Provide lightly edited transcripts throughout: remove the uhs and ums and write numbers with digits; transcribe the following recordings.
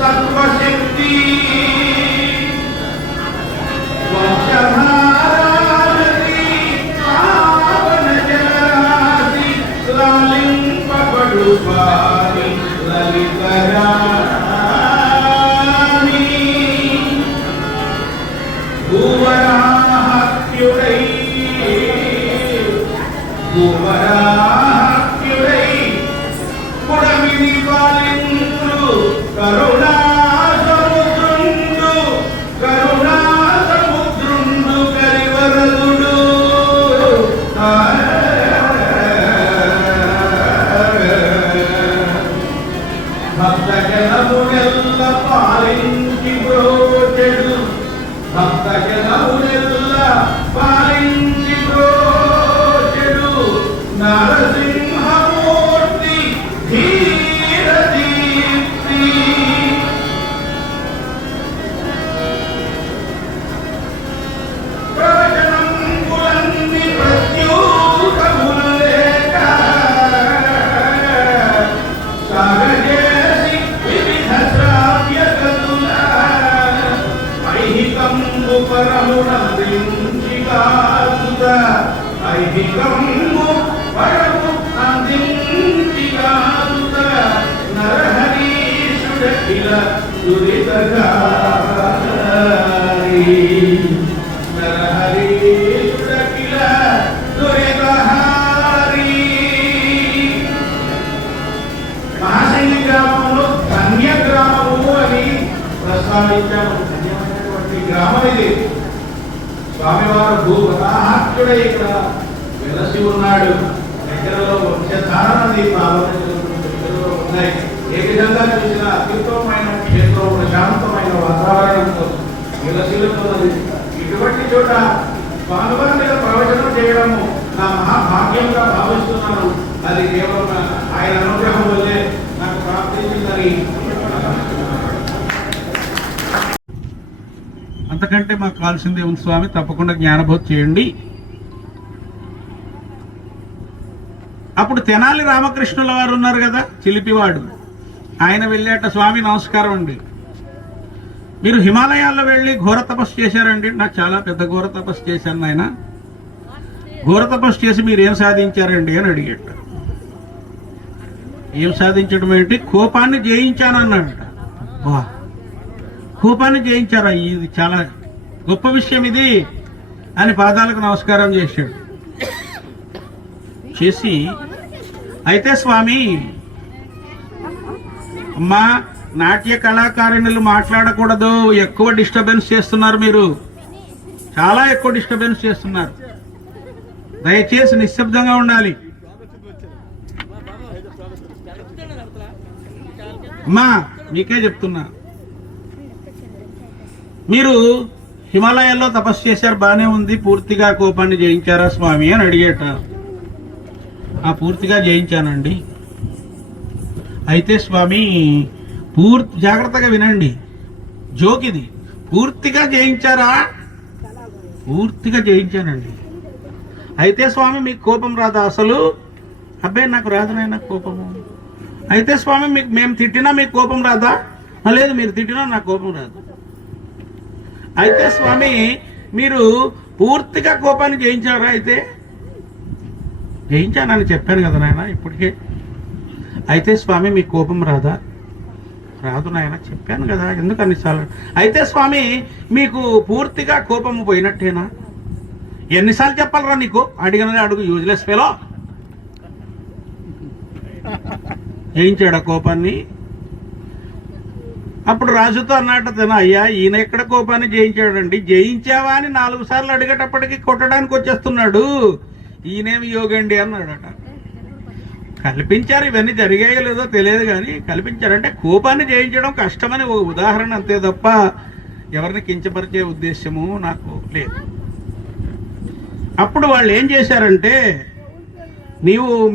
సర్వశక్తి వంశధారావతి పావన జలరాశి లాలింపబడు స్వామి లలితరాణి భూవరాహ్యుడై పుడమిని పాలించు కరుణా సముద్రుండు కరివరదుడు భక్తజనమునెల్ల పాలించి బ్రోచెడు భక్తజనమునెల్ల పాలించి బ్రోచెడు నరసింహమూర్తి ధీరదీప్తి ప్రవచనంబులన్ని ప్రత్యూకములు లేక సాగజేసి వివిధ శ్రావ్యగతుల ఐహికంబు పరమునందించి కాదుత ఐహికంబు పరము అందించి కాదుత నరహరీశుడఖిల దురితకారి నరహరీశుడఖిల దురితహారి. మహాశైలి గ్రామంలో ధన్య గ్రామము అని ప్రస్తావించాము. ధన్యమైనటువంటి గ్రామం ఇది. స్వామివారు భూవరాహ్యుడై ఇక్కడ వెలసి ఉన్నాడు. దగ్గరలో వంశధార నది దగ్గరలో ఉన్నాయి. ఏ విధంగా చూసినా అత్యుత్తమమైన క్షేత్రం, ప్రశాంతమైన వాతావరణంతో విలసిల్లుతున్నది. ఇటువంటి చోట స్వామివారి మీద ప్రవచనం చేయడము నా మహాభాగ్యంగా భావిస్తున్నాను. అది కేవలం ఆయన అనుగ్రహం వల్లే నాకు ప్రాప్తించిందని. అంతకంటే మాకు కావాల్సిందే ఉంది స్వామి. తప్పకుండా జ్ఞానబోధ చేయండి. అప్పుడు తెనాలి రామకృష్ణుల వారు ఉన్నారు కదా, చిలిపివాడు. ఆయన వెళ్ళేట, స్వామి నమస్కారం అండి, మీరు హిమాలయాల్లో వెళ్ళి ఘోర తపస్సు చేశారండి. నాకు చాలా పెద్ద ఘోర తపస్సు చేశాను ఆయన. ఘోర తపస్సు చేసి మీరు ఏం సాధించారండి అని అడిగేట. ఏం సాధించడం ఏంటి? కోపాన్ని జయించానన్నాడట. వా, కోపాన్ని జయించారా? ఇది చాలా గొప్ప విషయం ఇది అని పాదాలకు నమస్కారం చేశాడు. చేసి, అయితే స్వామి, అమ్మా నాట్య కళాకారిణులు మాట్లాడకూడదు, ఎక్కువ డిస్టర్బెన్స్ చేస్తున్నారు, మీరు చాలా ఎక్కువ డిస్టర్బెన్స్ చేస్తున్నారు, దయచేసి నిశ్శబ్దంగా ఉండాలి. అమ్మా మీకే చెప్తున్నా, మీరు హిమాలయాల్లో తపస్సు చేశారు, బానే ఉంది, పూర్తిగా కోపాన్ని జయించారా స్వామి అని అడిగేట. పూర్తిగా జయించానండి. అయితే స్వామి, జాగ్రత్తగా వినండి, జోకిది, పూర్తిగా జయించారా? పూర్తిగా జయించానండి. అయితే స్వామి మీకు కోపం రాదా అసలు? అబ్బాయి నాకు రాదు నాయన కోపము. అయితే స్వామి మీకు మేము తిట్టినా మీకు కోపం రాదా? లేదు, మీరు తిట్టినా నాకు కోపం రాదు. అయితే స్వామి మీరు పూర్తిగా కోపాన్ని జయించారా? అయితే జయించానని చెప్పాను కదా నాయన ఇప్పటికే. అయితే స్వామి మీకు కోపం రాదా? రాదు నాయన, చెప్పాను కదా, ఎందుకు అన్నిసార్లు. అయితే స్వామి మీకు పూర్తిగా కోపం పోయినట్టేనా? ఎన్నిసార్లు చెప్పాలరా నీకు? అడిగినది అడుగు, యూజ్లెస్ ఫెలో. జయించాడా కోపాన్ని? అప్పుడు రాజుతో అన్నట్టు తన, అయ్యా ఈయన ఎక్కడ కోపాన్ని జయించాడండి? జయించావా అని 4 సార్లు అడిగేటప్పటికి కొట్టడానికి వచ్చేస్తున్నాడు, ఈయనేమి యోగండి అన్నాడట. కల్పించారు, ఇవన్నీ జరిగాయో లేదో తెలియదు కానీ కల్పించారంటే కోపాన్ని జయించడం కష్టమని ఒక ఉదాహరణ అంతే తప్ప ఎవరిని కించపరిచే ఉద్దేశము నాకు లేదు. అప్పుడు వాళ్ళు ఏం చేశారంటే,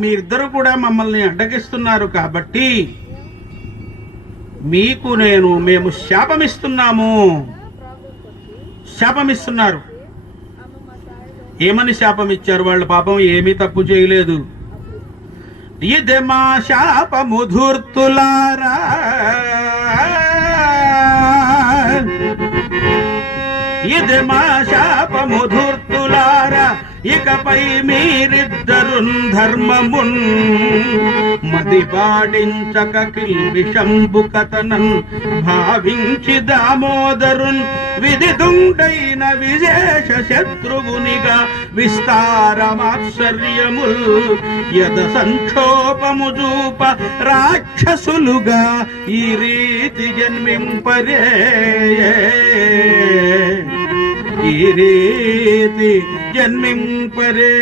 మీరిద్దరు కూడా మమ్మల్ని అడ్డగిస్తున్నారు కాబట్టి మీకు మేము శాపమిస్తున్నారు. ఏమని శాపం ఇచ్చారు? వాళ్ళు పాపం ఏమీ తప్పు చేయలేదు. ఇదే మా శాపము ధూర్తులారా, ఇది మా శాపము ధూర్తులారా, ఇకపై మీరిద్దరున్ ధర్మమున్ మది పాడించక కిల్బిషంబు కథనన్ భావించి దామోదరున్ విదిదుండైన విశేష శత్రువునిగా విస్తారమాశ్చర్యముల్ యద సంక్షోభము చూప రాక్షసులుగా ఈ రీతి జన్మింపరే, ఈ రీతి జన్మింపరే.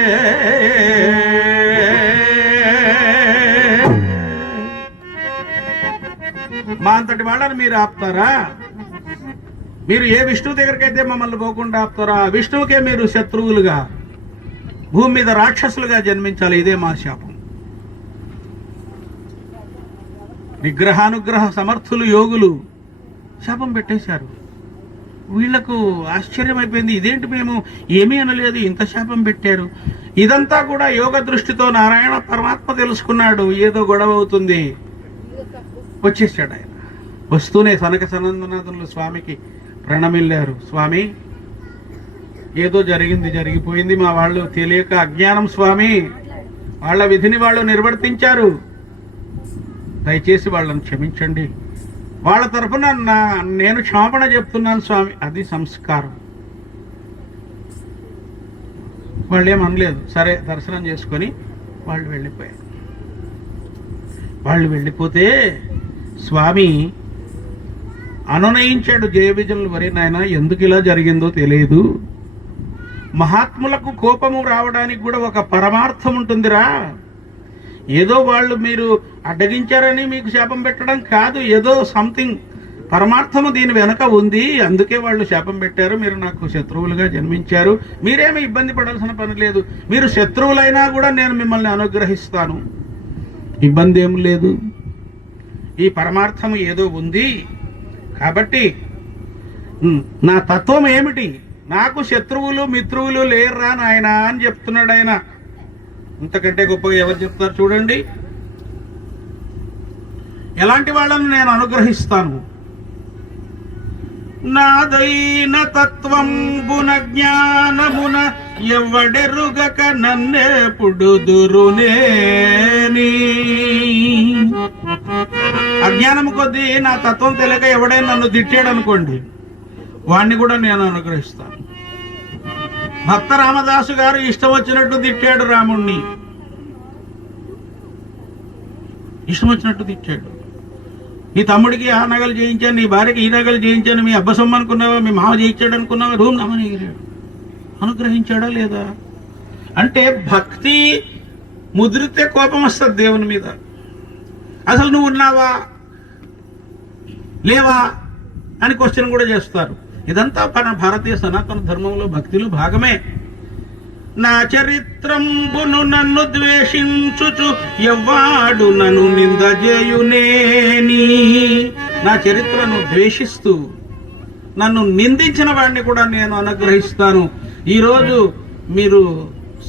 మా అంతటి వాళ్ళని మీరు ఆపుతారా? మీరు ఏ విష్ణువు దగ్గరికైతే మమ్మల్ని పోకుండా ఆపుతారా, ఆ విష్ణువుకే మీరు శత్రువులుగా భూమి మీద రాక్షసులుగా జన్మించాలి. ఇదే మా శాపం. నిగ్రహానుగ్రహ సమర్థులు యోగులు శాపం పెట్టేశారు. వీళ్లకు ఆశ్చర్యం అయిపోయింది, ఇదేంటి మేము ఏమీ అనలేదు, ఇంత శాపం పెట్టారు. ఇదంతా కూడా యోగ దృష్టితో నారాయణ పరమాత్మ తెలుసుకున్నాడు, ఏదో గొడవ అవుతుంది. వచ్చేసాడు ఆయన. వస్తూనే సనక సనందనాథులు స్వామికి ప్రణమిల్లారు. స్వామి, ఏదో జరిగింది, జరిగిపోయింది, మా వాళ్ళు తెలియక అజ్ఞానం స్వామి, వాళ్ళ విధిని వాళ్ళు నిర్వర్తించారు, దయచేసి వాళ్ళని క్షమించండి, వాళ్ళ తరఫున నేను క్షమాపణ చెప్తున్నాను స్వామి. అది సంస్కారం. వాళ్ళు ఏమనలేదు. సరే, దర్శనం చేసుకొని వాళ్ళు వెళ్ళిపోయారు. వాళ్ళు వెళ్ళిపోతే స్వామి అనునయించాడు జయ విజయులు. వరే నాయన, ఎందుకు ఇలా జరిగిందో తెలియదు. మహాత్ములకు కోపము రావడానికి కూడా ఒక పరమార్థం ఉంటుందిరా. ఏదో వాళ్ళు మీరు అడ్డగించారని మీకు శాపం పెట్టడం కాదు, ఏదో సంథింగ్ పరమార్థము దీని వెనక ఉంది, అందుకే వాళ్ళు శాపం పెట్టారు. మీరు నాకు శత్రువులుగా జన్మించారు, మీరేమీ ఇబ్బంది పడాల్సిన పని లేదు. మీరు శత్రువులైనా కూడా నేను మిమ్మల్ని అనుగ్రహిస్తాను, ఇబ్బంది ఏం లేదు. ఈ పరమార్థము ఏదో ఉంది కాబట్టి నా తత్వం ఏమిటి, నాకు శత్రువులు మిత్రువులు లేర్రా నాయన అని చెప్తున్నాడు ఆయన. ఇంతకంటే గొప్పగా ఎవరు చెప్తారు చూడండి. ఎలాంటి వాళ్ళను నేను అనుగ్రహిస్తాను. నాదైన తత్వంబున జ్ఞానమున ఎవడెరుగక నన్నెప్పుడు దురునేని. అజ్ఞానము కొద్దీ నా తత్వం తెలియక ఎవడైనా నన్ను తిట్టాడు అనుకోండి, వాణ్ణి కూడా నేను అనుగ్రహిస్తాను. భక్త రామదాసు గారు ఇష్టం వచ్చినట్టు తిట్టాడు రాముణ్ణి, ఇష్టం వచ్చినట్టు తిట్టాడు. నీ తమ్ముడికి ఆ నగలు చేయించాను, నీ భార్యకి ఈ నగలు చేయించాను, మీ అబ్బసమ్మ అనుకున్నావా, మీ మామ చేయించాడు అనుకున్నావా, రూమ్ నమ్మని ఎగిరాడు. అనుగ్రహించాడా లేదా? అంటే భక్తి ముదిరితే కోపం వస్తుంది దేవుని మీద. అసలు నువ్వు ఉన్నావా లేవా అని క్వశ్చన్ కూడా చేస్తారు. ఇదంతా మన భారతీయ సనాతన ధర్మంలో భక్తిలో భాగమే. నా చరిత్రంబును నన్ను ద్వేషించుచు ఎవ్వాడు నన్ను నిందజేయునేని. నా చరిత్రను ద్వేషిస్తూ నన్ను నిందించిన వాడిని కూడా నేను అనుగ్రహిస్తాను. ఈరోజు మీరు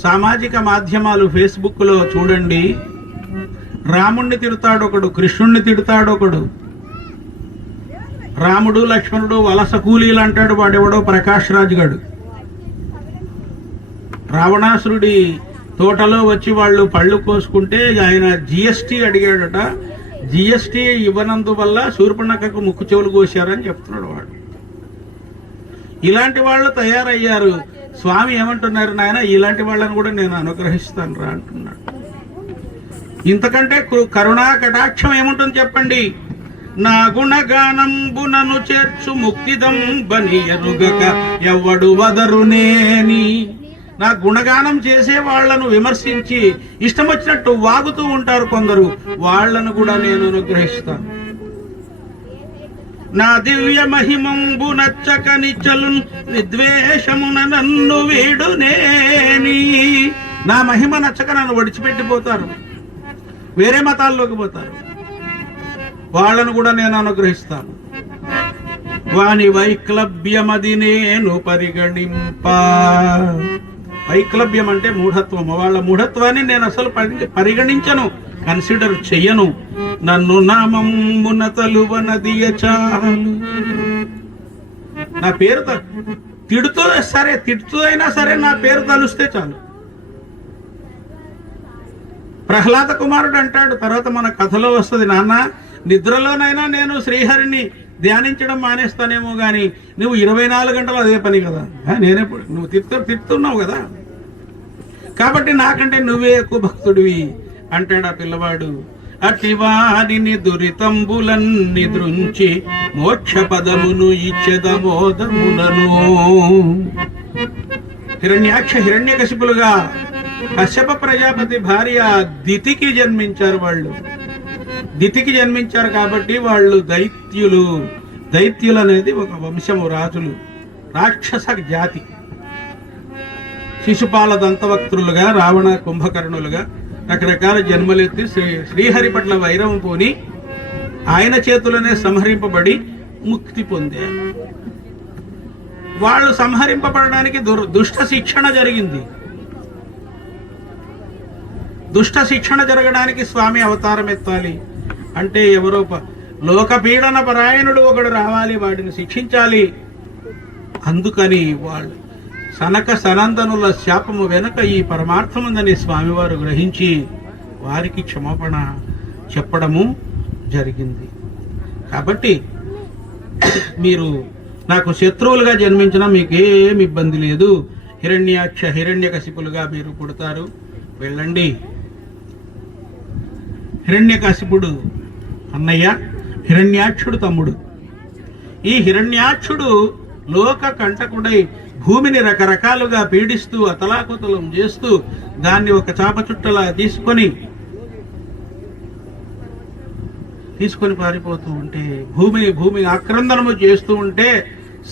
సామాజిక మాధ్యమాలు ఫేస్బుక్లో చూడండి, రాముణ్ణి తిడతాడు ఒకడు, కృష్ణుణ్ణి తిడతాడు ఒకడు, రాముడు లక్ష్మణుడు వలస కూలీలు అంటాడు వాడెవడో ప్రకాష్ రాజ్ గడు. రావణాసురుడి తోటలో వచ్చి వాళ్ళు పళ్ళు కోసుకుంటే ఆయన జిఎస్టీ అడిగాడట, జిఎస్టీ ఇవ్వనందువల్ల శూర్పణఖకు ముక్కు చెవులు కోశారని చెప్తున్నాడు వాడు. ఇలాంటి వాళ్ళు తయారయ్యారు. స్వామి ఏమంటున్నారు, నాయన ఇలాంటి వాళ్ళని కూడా నేను అనుగ్రహిస్తాను రా అంటున్నాడు. ఇంతకంటే కరుణా కటాక్షం ఏముంటుంది చెప్పండి. నా గుణగానంబునను చేర్చు ముక్తిదంబని ఎరుగక ఎవ్వడు వదరునేని. నా గుణగానం చేసే వాళ్లను విమర్శించి ఇష్టం వచ్చినట్టు వాగుతూ ఉంటారు కొందరు, వాళ్లను కూడా నేను అనుగ్రహిస్తాను. నా దివ్య మహిమంబు నచ్చక నిచ్చలు విద్వేషమున నన్ను వీడునేని. నా మహిమ నచ్చక నన్ను విడిచిపెట్టిపోతారు, వేరే మతాల్లోకి పోతారు, వాళ్ళను కూడా నేను అనుగ్రహిస్తాను. వాని వైక్లభ్యమది నేను పరిగణింప. వైక్లభ్యం అంటే మూఢత్వం. వాళ్ళ మూఢత్వాన్ని నేను అసలు పరిగణించను, కన్సిడర్ చెయ్యను. నన్ను నామమున తలువనదియ చాలు. నా పేరు తిడుతూ అయినా సరే నా పేరు తలుస్తే చాలు. ప్రహ్లాద కుమారుడు అంటాడు, తర్వాత మన కథలో వస్తుంది, నాన్న నిద్రలోనైనా నేను శ్రీహరిని ధ్యానించడం మానేస్తానేమో గాని నువ్వు 24 గంటలు అదే పని కదా, నేనెప్పుడు నువ్వు తిడుతున్నావు కదా, కాబట్టి నాకంటే నువ్వే ఎక్కువ భక్తుడివి అంటాడు ఆ పిల్లవాడు. అటివారిని దురితంబులన్ని దృంచి మోక్ష పదమును ఇచ్చెదమోదములను. హిరణ్యకశిపులుగా కశ్యప ప్రజాపతి భార్య దితికి జన్మించారు. దితికి జన్మించారు కాబట్టి వాళ్ళు దైత్యులు అనేది ఒక వంశము, రాజులు, రాక్షస జాతి. శిశుపాల దంతవక్త్రులుగా, రావణ కుంభకర్ణులుగా రకరకాల జన్మలెత్తి శ్రీహరి పట్ల వైరం పోని ఆయన చేతులనే సంహరింపబడి ముక్తి పొందారు. వాళ్ళు సంహరింపబడడానికి దుష్ట శిక్షణ జరిగింది. దుష్ట శిక్షణ జరగడానికి స్వామి అవతారం ఎత్తాలి అంటే ఎవరో లోకపీడన పరాయణుడు ఒకడు రావాలి, వాడిని శిక్షించాలి. అందుకని వాళ్ళు సనక సనందనుల శాపము వెనుక ఈ పరమార్థముందని స్వామివారు గ్రహించి వారికి క్షమాపణ చెప్పడము జరిగింది. కాబట్టి మీరు నాకు శత్రువులుగా జన్మించినా మీకేం ఇబ్బంది లేదు, హిరణ్యకశిపులుగా మీరు పుడతారు, వెళ్ళండి. హిరణ్యకశిపుడు అన్నయ్య, హిరణ్యాక్షుడు తమ్ముడు. ఈ హిరణ్యాక్షుడు లోక కంటకుడై భూమిని రకరకాలుగా పీడిస్తూ అతలాకుతలం చేస్తూ దాన్ని ఒక చాప చుట్టలా తీసుకొని పారిపోతూ ఉంటే, భూమి ఆక్రందనము చేస్తూ ఉంటే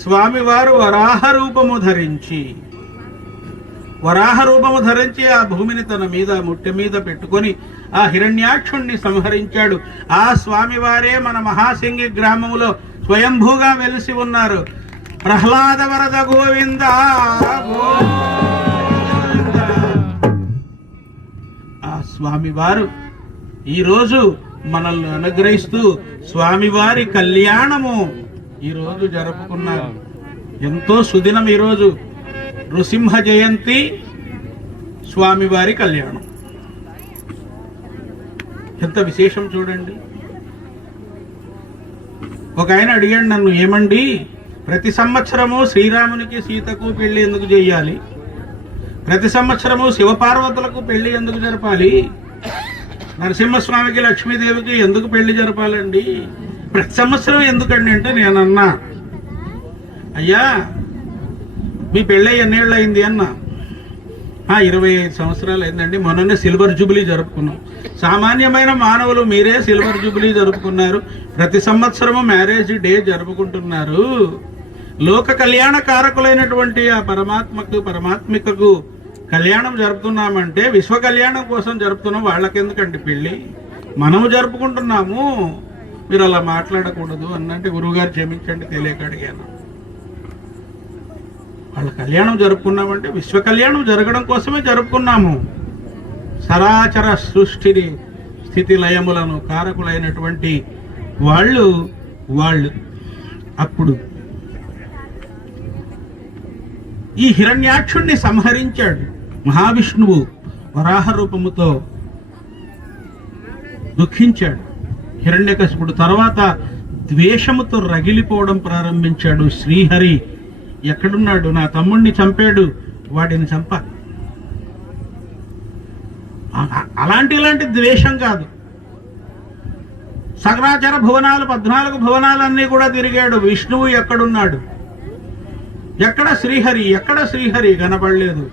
స్వామివారు వరాహ రూపము ధరించి ఆ భూమిని తన మీద ముట్టె మీద పెట్టుకొని ఆ హిరణ్యాక్షుణ్ణి సంహరించాడు. ఆ స్వామివారే మన మహాసింగి గ్రామంలో స్వయంభూగా వెలిసి ఉన్నారు. ప్రహ్లాద వరద గోవింద. ఆ స్వామివారు ఈరోజు మనల్ని అనుగ్రహిస్తూ స్వామివారి కళ్యాణము ఈరోజు జరుపుకున్నారు. ఎంతో సుదినం ఈరోజు నృసింహ జయంతి, స్వామివారి కళ్యాణం. ఎంత విశేషం చూడండి. ఒక ఆయన అడిగాడు నన్ను, ఏమండి ప్రతి సంవత్సరము శ్రీరామునికి సీతకు పెళ్లి ఎందుకు చేయాలి, ప్రతి సంవత్సరము శివపార్వతులకు పెళ్లి ఎందుకు జరపాలి, నరసింహస్వామికి లక్ష్మీదేవికి ఎందుకు పెళ్లి జరపాలండి, ప్రతి సంవత్సరం ఎందుకండి అంటే నేనన్నా, అయ్యా మీ పెళ్ళై ఎన్నేళ్ళు అయింది అన్నా. 25 సంవత్సరాలు అయిందండి, మొన్ననే సిల్వర్ జూబిలీ జరుపుకున్నాం. సామాన్యమైన మానవులు మీరే సిల్వర్ జూబిలీ జరుపుకున్నారు, ప్రతి సంవత్సరము మ్యారేజ్ డే జరుపుకుంటున్నారు. లోక కళ్యాణ కారకులైనటువంటి ఆ పరమాత్మికకు కళ్యాణం జరుపుతున్నామంటే విశ్వ కళ్యాణం కోసం జరుపుతున్నాం, వాళ్ళకెందుకండి పెళ్ళి, మనము జరుపుకుంటున్నాము, మీరు అలా మాట్లాడకూడదు అన్నంటే గురువుగారు క్షమించండి తెలియక అడిగాను. వాళ్ళ కళ్యాణం జరుపుకున్నామంటే విశ్వ కళ్యాణం జరగడం కోసమే జరుపుకున్నాము. సరాచర సృష్టిని స్థితి లయములను కారకులైనటువంటి వాళ్ళు అప్పుడు ఈ హిరణ్యాక్షుణ్ణి సంహరించాడు మహావిష్ణువు. వరాహ రూపముతో దుఃఖించాడు హిరణ్యకశిపుడు. తర్వాత ద్వేషముతో రగిలిపోవడం ప్రారంభించాడు. శ్రీహరి ఎక్కడున్నాడు, నా తమ్ముణ్ణి చంపాడు, వాడిని చంప. ఇలాంటి ద్వేషం కాదు. సకరాచర భువనాలు 14 భువనాలన్నీ కూడా తిరిగాడు. విష్ణువు ఎక్కడున్నాడు, ఎక్కడ శ్రీహరి కనపడలేదు.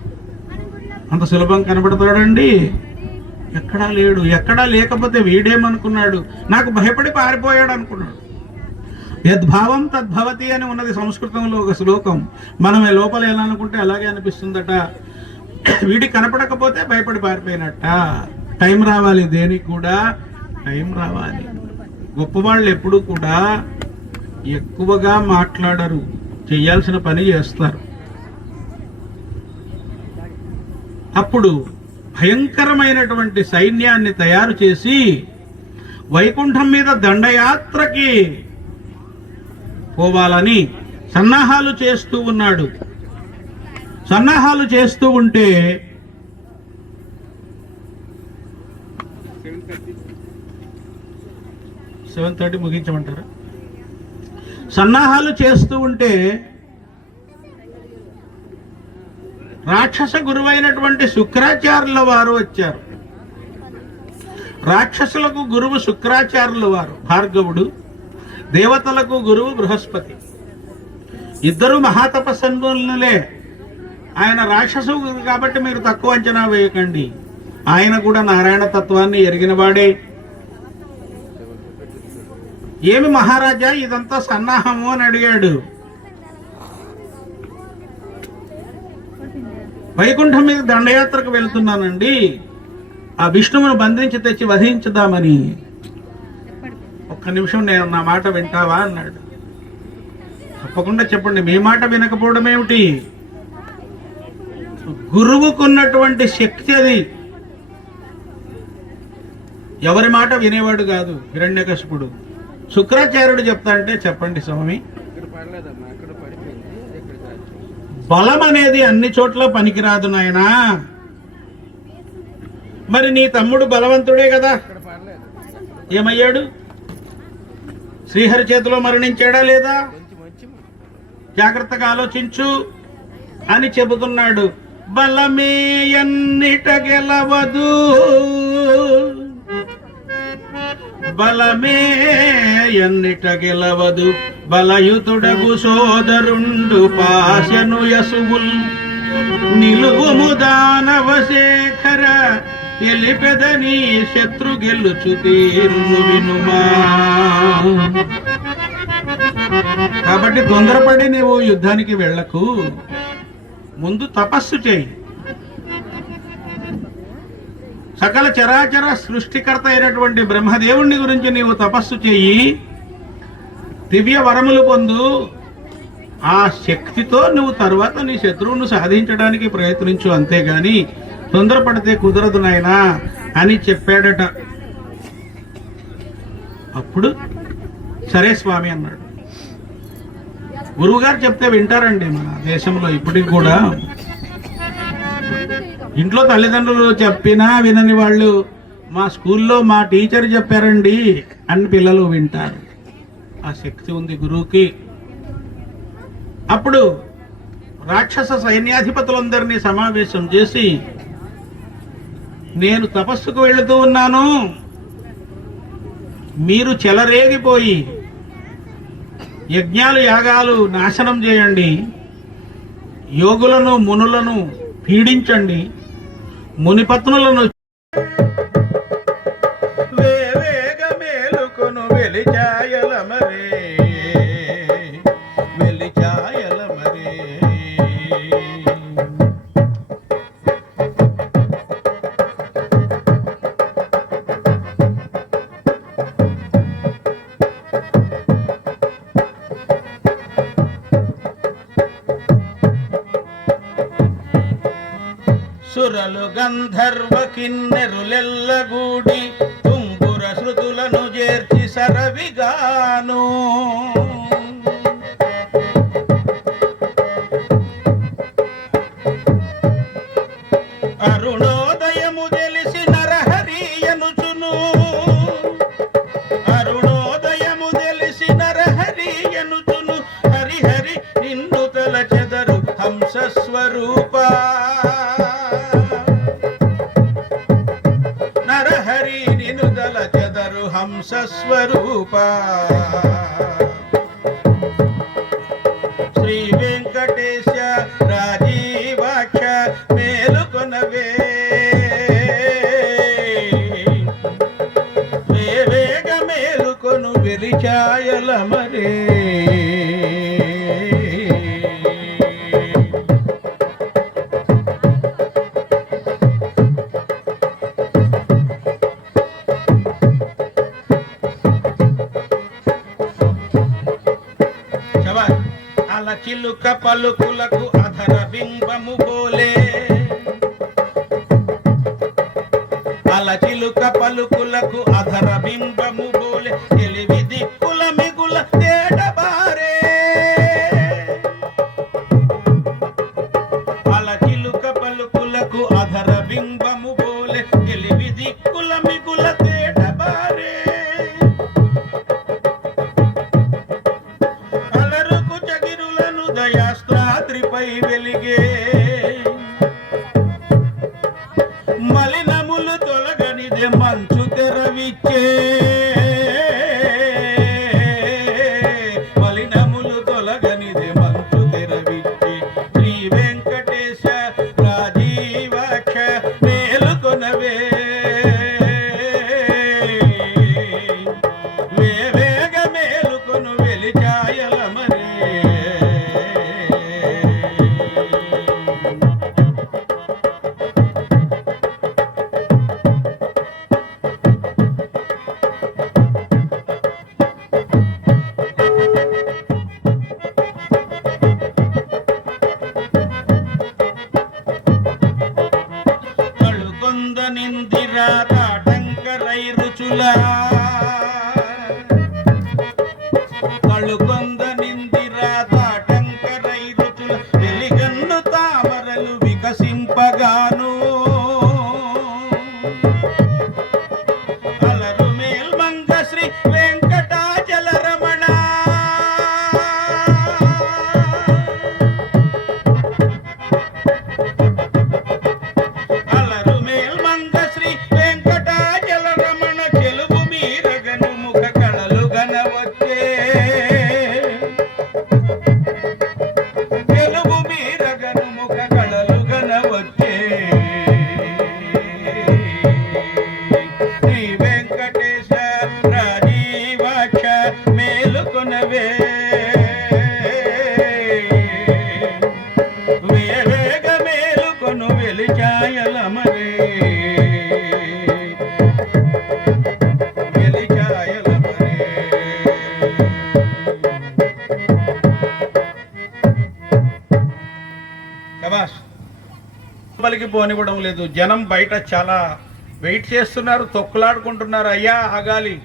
అంత సులభం కనపడతాడండి? ఎక్కడా లేడు. ఎక్కడా లేకపోతే వీడేమనుకున్నాడు, నాకు భయపడి పారిపోయాడు అనుకున్నాడు. యద్భావం తద్భవతి అని ఉన్నది సంస్కృతంలో ఒక శ్లోకం. మనమే లోపల ఎలా అనుకుంటే అలాగే అనిపిస్తుందట. వీడికి కనపడకపోతే భయపడి పారిపోయినట్ట. టైం రావాలి, దేనికి కూడా టైం రావాలి. గొప్పవాళ్ళు ఎప్పుడు కూడా ఎక్కువగా మాట్లాడరు, చేయాల్సిన పని చేస్తారు. అప్పుడు భయంకరమైనటువంటి సైన్యాన్ని తయారు చేసి వైకుంఠం మీద దండయాత్రకి పోవాలని సన్నాహాలు చేస్తూ ఉన్నాడు. సన్నాహాలు చేస్తూ ఉంటే 7:30 ముగించమంటారా? సన్నాహాలు చేస్తూ ఉంటే రాక్షస గురువైనటువంటి శుక్రాచార్యుల వారు వచ్చారు. రాక్షసులకు గురువు శుక్రాచార్యుల వారు భార్గవుడు, దేవతలకు గురువు బృహస్పతి. ఇద్దరు మహాతపస్సన్నులే. ఆయన రాక్షసు కాబట్టి మీరు తక్కువ అంచనా వేయకండి. ఆయన కూడా నారాయణ తత్వాన్ని ఎరిగినవాడే. ఏమి మహారాజా ఇదంతా సన్నాహము అని అడిగాడు. వైకుంఠం మీద దండయాత్రకు వెళ్తున్నానండి, ఆ విష్ణువును బంధించి తెచ్చి వధించుదామని. ఒక్క నిమిషం నేను నా మాట వింటావా అన్నాడు. తప్పకుండా చెప్పండి. మీ మాట వినకపోవడం ఏమిటి? గురువుకున్నటువంటి శక్తి అది. ఎవరి మాట వినేవాడు కాదు హిరణ్యకశిపుడు. శుక్రాచార్యుడు చెప్తా అంటే చెప్పండి స్వామి, బలం అనేది అన్ని చోట్ల పనికిరాదు నాయనా. మరి నీ తమ్ముడు బలవంతుడే కదా, ఏమయ్యాడు? శ్రీహరి చేతిలో మరణించాడా లేదా? జాగ్రత్తగా ఆలోచించు అని చెబుతున్నాడు. బలమే ఎన్నిట గెలవదు, బలమే ఎన్నిట గెలవదు, బలయుతుడగు సోదరుండు పాశను యసువుల్ నిలువుము దానవ శేఖర ఎలిపెదని శత్రు గెలుచు తీర్ను వినుమా. కాబట్టి తొందరపడి నీవు యుద్ధానికి వెళ్ళకు, ముందు తపస్సు చేయి. సకల చరాచర సృష్టికర్త అయినటువంటి బ్రహ్మదేవుణ్ణి గురించి నీవు తపస్సు చేయి, దివ్య వరములు పొందు. ఆ శక్తితో నువ్వు తర్వాత నీ శత్రువును సాధించడానికి ప్రయత్నించు, అంతేగాని తొందరపడితే కుదరదు నాయనా అని చెప్పాడట. అప్పుడు సరే స్వామి అన్నాడు. గురువుగారు చెప్తే వింటారండి. మన దేశంలో ఇప్పటికి కూడా ఇంట్లో తల్లిదండ్రులు చెప్పినా వినని వాళ్ళు, మా స్కూల్లో మా టీచర్ చెప్పారండి అని పిల్లలు వింటారు. ఆ శక్తి ఉంది గురువుకి. అప్పుడు రాక్షస సైన్యాధిపతులందరినీ సమావేశం చేసి, నేను తపస్సుకు వెళుతూ ఉన్నాను, మీరు చెలరేగిపోయి యజ్ఞాలు యాగాలు నాశనం చేయండి, యోగులను మునులను పీడించండి, మునిపత్నులను వేవేగమేలుకొను వెలిచాయల మరే, వెలిచాయల మరే. సురలు గంధర్వ కిన్నెరులెల్లగూడి తుంగుర శృతులను చేర్చి సరవిగాను, అరుణోదయము తెలిసి నరహరియనుచును, అరుణోదయము తెలిసి నరహరియనుచును, హరిహరి నిన్ను తలచెదరు హంసస్వరూప, నరహరి నిన్ను తలచెదరు హంసస్వరూప. శ్రీ వెంకటేశ రాజీవాక్ష మేలుకొనవే, వేవేగ మేలుకొను వెలిచాయల మరే. అలచిలుక పలుకులకు అధర బింబము బోలే, అలచిలుక పలుకులకు అధర బింబము బోలే, తెలివి దిక్కుల మిగుల తేటబారే, అల వెలుగువై వెలిగే మలినములు తొలగనిదే మంచు తెరవిచ్చే మలినములు తొలగనిదే మంచు తెరవిచ్చే శ్రీ వెంకటేశ రాజీవాక్ష మేలుకొనవే వేవేగ మేలుకొను వెలిచాయల మరే నిందిరా తాటంకరై రుచులా కళుకొంద నిందిరా తాటంకరై రుచుల వెలిగన్ను తామరలు వికసింపగాను అలరు మేల్మంగ శ్రీ వెంకటాచల రమణ మేలుకొనవే వేవేగ మేలుకొను వెలిచాయల మరే వెలిచాయల మరే శభాష్. లోపలికి పోనివ్వడం లేదు. జనం బయట చాలా వెయిట్ చేస్తున్నారు, తొక్కులాడుకుంటున్నారు. అయ్యా ఆగాలి,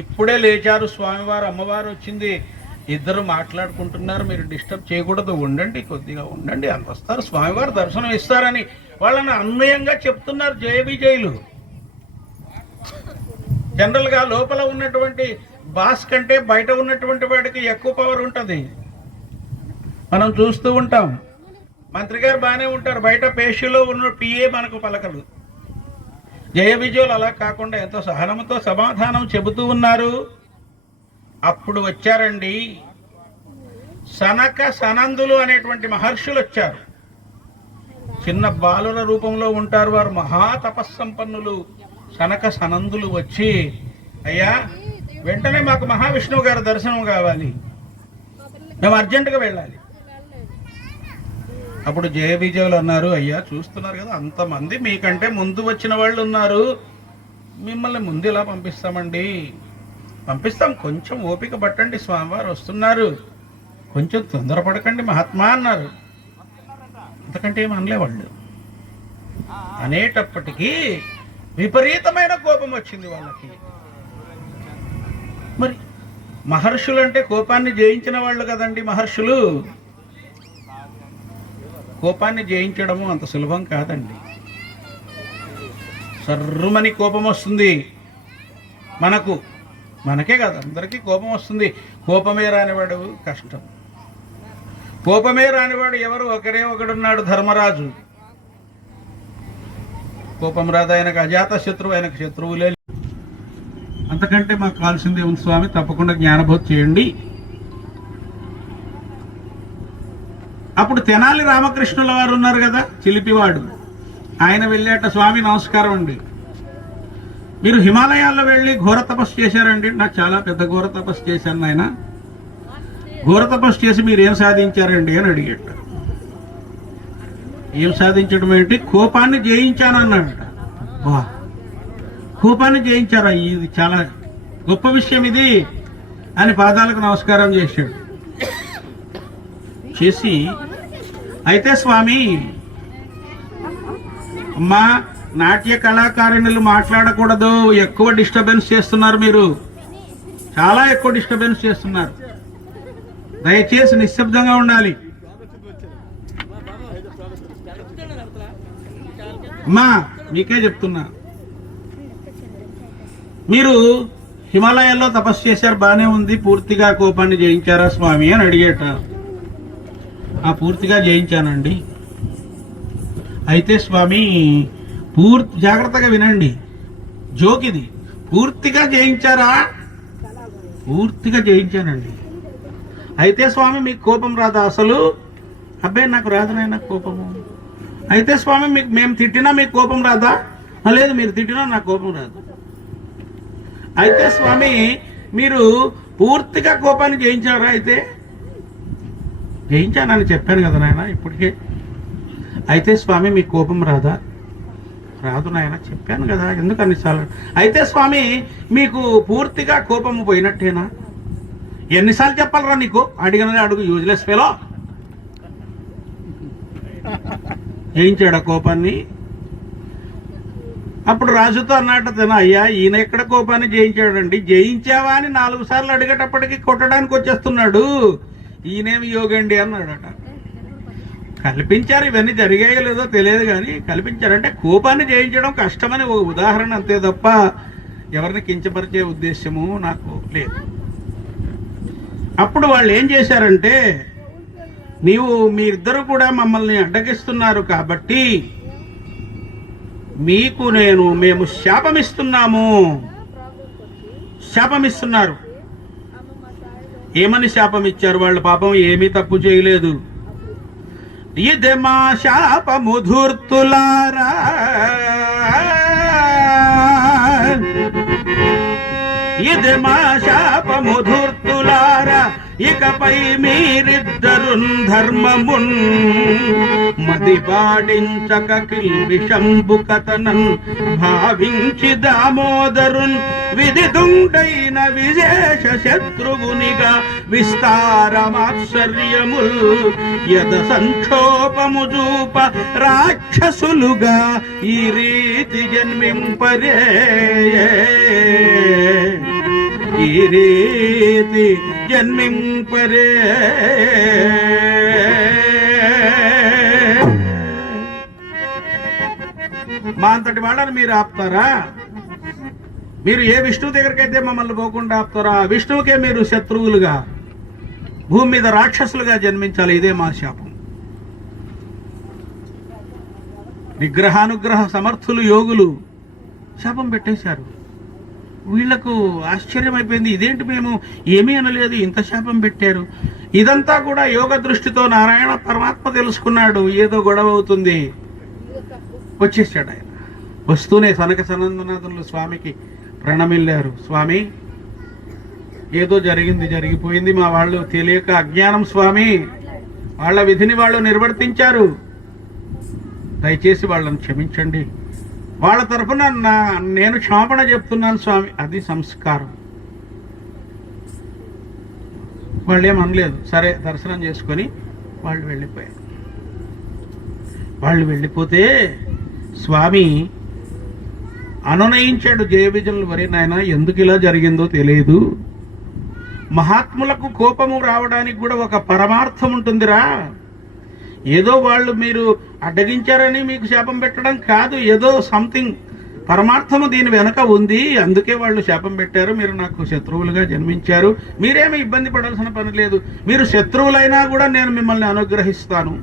ఇప్పుడే లేచారు స్వామివారు, అమ్మవారు వచ్చింది, ఇద్దరు మాట్లాడుకుంటున్నారు, మీరు డిస్టర్బ్ చేయకూడదు, ఉండండి, కొద్దిగా ఉండండి, అంత వస్తారు, స్వామివారు దర్శనం ఇస్తారని వాళ్ళని అన్వయంగా చెప్తున్నారు జయ విజయులు. జనరల్గా లోపల ఉన్నటువంటి బాస్ కంటే బయట ఉన్నటువంటి వాడికి ఎక్కువ పవర్ ఉంటుంది. మనం చూస్తూ ఉంటాం. మంత్రి గారు బాగానే ఉంటారు, బయట పేషిలో ఉన్న పిఏ మనకు పలకడు. జయ విజయులు అలా కాకుండా ఎంతో సహనంతో సమాధానం చెబుతూ ఉన్నారు. అప్పుడు వచ్చారండి సనక సనందులు అనేటువంటి మహర్షులు వచ్చారు. చిన్న బాలుల రూపంలో ఉంటారు వారు, మహా తపస్సంపన్నులు. సనక సనందులు వచ్చి, అయ్యా వెంటనే మాకు మహావిష్ణువు గారి దర్శనం కావాలి, మేము అర్జెంటుగా వెళ్ళాలి. అప్పుడు జయ విజయులు అన్నారు, అయ్యా చూస్తున్నారు కదా అంతమంది మీకంటే ముందు వచ్చిన వాళ్ళు ఉన్నారు, మిమ్మల్ని ముందు ఇలా పంపిస్తామండి? పంపిస్తాం, కొంచెం ఓపిక పట్టండి, స్వామివారు వస్తున్నారు, కొంచెం తొందరపడకండి మహాత్మా అన్నారు. అంతకంటే ఏం అనలే వాళ్ళు. అనేటప్పటికీ విపరీతమైన కోపం వచ్చింది వాళ్ళకి. మరి మహర్షులు అంటే కోపాన్ని జయించిన వాళ్ళు కదండి మహర్షులు. కోపాన్ని జయించడము అంత సులభం కాదండి. సర్రుమని కోపం వస్తుంది మనకే కాదు అందరికీ కోపం వస్తుంది. కోపమే రానివాడు కష్టం. కోపమే రానివాడు ఎవరు? ఒకరే ఒకడున్నాడు, ధర్మరాజు. కోపం రాదు, ఆయనకు అజాత శత్రువు, ఆయనకు శత్రువులే. అంతకంటే మాకు కావాల్సిందే ఉంది స్వామి, తప్పకుండా జ్ఞానబోధ చేయండి. అప్పుడు తెనాలి రామకృష్ణుల వారు ఉన్నారు కదా, చిలిపివాడు, ఆయన వెళ్ళేట, స్వామి నమస్కారం అండి, మీరు హిమాలయాల్లో వెళ్ళి ఘోర తపస్సు చేశారండి. నాకు చాలా పెద్ద ఘోర తపస్సు చేశాను ఆయన. ఘోర తపస్సు చేసి మీరు ఏం సాధించారండి అని అడిగేట. ఏం సాధించడం ఏంటి? కోపాన్ని జయించాను అన్నాడట. వా, కోపాన్ని జయించారా? ఇది చాలా గొప్ప విషయం ఇది అని పాదాలకు నమస్కారం చేశాడు. చేసి, అయితే స్వామి, అమ్మా నాట్య కళాకారిణులు మాట్లాడకూడదు, ఎక్కువ డిస్టర్బెన్స్ చేస్తున్నారు, మీరు చాలా ఎక్కువ డిస్టర్బెన్స్ చేస్తున్నారు, దయచేసి నిశ్శబ్దంగా ఉండాలి. అమ్మా మీకే చెప్తున్నా, మీరు హిమాలయాల్లో తపస్సు చేశారు, బానే ఉంది, పూర్తిగా కోపాన్ని జయించారా స్వామి అని అడిగేట. పూర్తిగా జయించానండి. అయితే స్వామి జాగ్రత్తగా వినండి, జోకిది. పూర్తిగా జయించారా? పూర్తిగా జయించానండి. అయితే స్వామి మీకు కోపం రాదా అసలు? అబ్బాయి నాకు రాదు నాయన కోపము. అయితే స్వామి మేము తిట్టినా మీకు కోపం రాదా? లేదు, మీరు తిట్టినా నాకు కోపం రాదు. అయితే స్వామి మీరు పూర్తిగా కోపాన్ని జయించారా? అయితే జయించానని చెప్పాను కదా నాయన ఇప్పటికే. అయితే స్వామి మీకు కోపం రాదా? రాదు నాయన, చెప్పాను కదా, ఎందుకు అన్నిసార్లు. అయితే స్వామి మీకు పూర్తిగా కోపము పోయినట్టేనా? ఎన్నిసార్లు చెప్పాలరా నీకు? అడిగినది అడుగు, యూజ్లెస్ ఫెలో. జయించాడా కోపాన్ని? అప్పుడు రాజుతో అన్నట్టు తిన, అయ్యా ఈయన ఎక్కడ కోపాన్ని జయించాడండి? జయించావా అని 4 సార్లు అడిగేటప్పటికి కొట్టడానికి వచ్చేస్తున్నాడు, ఈయనేమి యోగండి అన్నాడట. కల్పించారు, ఇవన్నీ జరిగాయో లేదో తెలియదు కానీ కల్పించారంటే కోపాన్ని జయించడం కష్టమని ఒక ఉదాహరణ అంతే తప్ప ఎవరిని కించపరిచే ఉద్దేశము నాకు లేదు. అప్పుడు వాళ్ళు ఏం చేశారంటే, మీరిద్దరు కూడా మమ్మల్ని అడ్డగిస్తున్నారు కాబట్టి మేము శాపమిస్తున్నారు. ఏమని శాపం ఇచ్చారు? వాళ్ళు పాపం ఏమీ తప్పు చేయలేదు. ఇదే మా శాపము ధూర్తులారా, ఇదే మా శాపము ధూర్తులారా, ఇకపై మీరిద్దరున్ ధర్మమున్ మది పాడించక కిల్బిషంబు కథనన్ భావించి దామోదరున్ విదిదుండైన విశేష శత్రువునిగా విస్తారమాశ్చర్యముల్ యద సంక్షోభము చూప రాక్షసులుగా ఈ రీతి జన్మింపరే, ఈ రీతి జన్మింపరే. మా అంతటి వాళ్ళని మీరు ఆపుతారా? మీరు ఏ విష్ణువు దగ్గరికైతే మమ్మల్ని పోకుండా ఆపుతారా, విష్ణువుకే మీరు శత్రువులుగా భూమి మీద రాక్షసులుగా జన్మించాలి. ఇదే మా శాపం. విగ్రహానుగ్రహ సమర్థులు యోగులు శాపం పెట్టేశారు. వీళ్లకు ఆశ్చర్యం అయిపోయింది, ఇదేంటి మేము ఏమీ అనలేదు, ఇంత శాపం పెట్టారు. ఇదంతా కూడా యోగ దృష్టితో నారాయణ పరమాత్మ తెలుసుకున్నాడు, ఏదో గొడవ అవుతుంది. వచ్చేసాడు ఆయన. వస్తూనే సనక సనందనాథులు స్వామికి ప్రణమిల్లారు. స్వామి ఏదో జరిగిపోయింది, మా వాళ్ళు తెలియక అజ్ఞానం స్వామి, వాళ్ళ విధిని వాళ్ళు నిర్వర్తించారు, దయచేసి వాళ్ళని క్షమించండి. వాళ్ళ తరఫున నేను క్షమాపణ చెప్తున్నాను స్వామి. అది సంస్కారం. వాళ్ళు ఏమనలేదు. సరే దర్శనం చేసుకొని వాళ్ళు వెళ్ళిపోయారు. వాళ్ళు వెళ్ళిపోతే స్వామి అనునయించాడు జయ విజయులు, వరే నాయన ఎందుకు ఇలా జరిగిందో తెలియదు. మహాత్ములకు కోపము రావడానికి కూడా ఒక పరమార్థం ఉంటుందిరా. ఏదో వాళ్ళు మీరు అడ్డగించారని మీకు శాపం పెట్టడం కాదు, ఏదో సంథింగ్ పరమార్థము దీని వెనక ఉంది, అందుకే వాళ్ళు శాపం పెట్టారు. మీరు నాకు శత్రువులుగా జన్మించారు, మీరేమీ ఇబ్బంది పడాల్సిన పని లేదు. మీరు శత్రువులైనా కూడా నేను మిమ్మల్ని అనుగ్రహిస్తాను,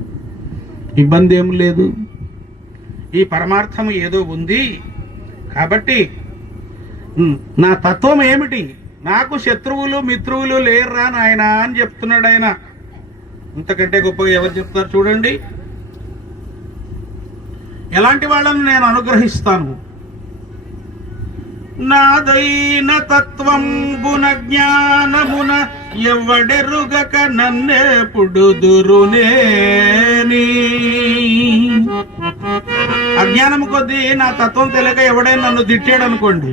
ఇబ్బంది ఏం లేదు. ఈ పరమార్థము ఏదో ఉంది కాబట్టి నా తత్వం ఏమిటి, నాకు శత్రువులు మిత్రువులు లేర్రా నాయన అని చెప్తున్నాడు ఆయన. ఇంతకంటే గొప్పగా ఎవరు చెప్తారు చూడండి. ఎలాంటి వాళ్ళను నేను అనుగ్రహిస్తాను. నాదైన తత్వం గుణ జ్ఞానమున ఎవడెరుగక నన్నెప్పుడు దురునేని. అజ్ఞానము కొద్దీ నా తత్వం తెలియక ఎవడైనా నన్ను తిట్టాడు అనుకోండి,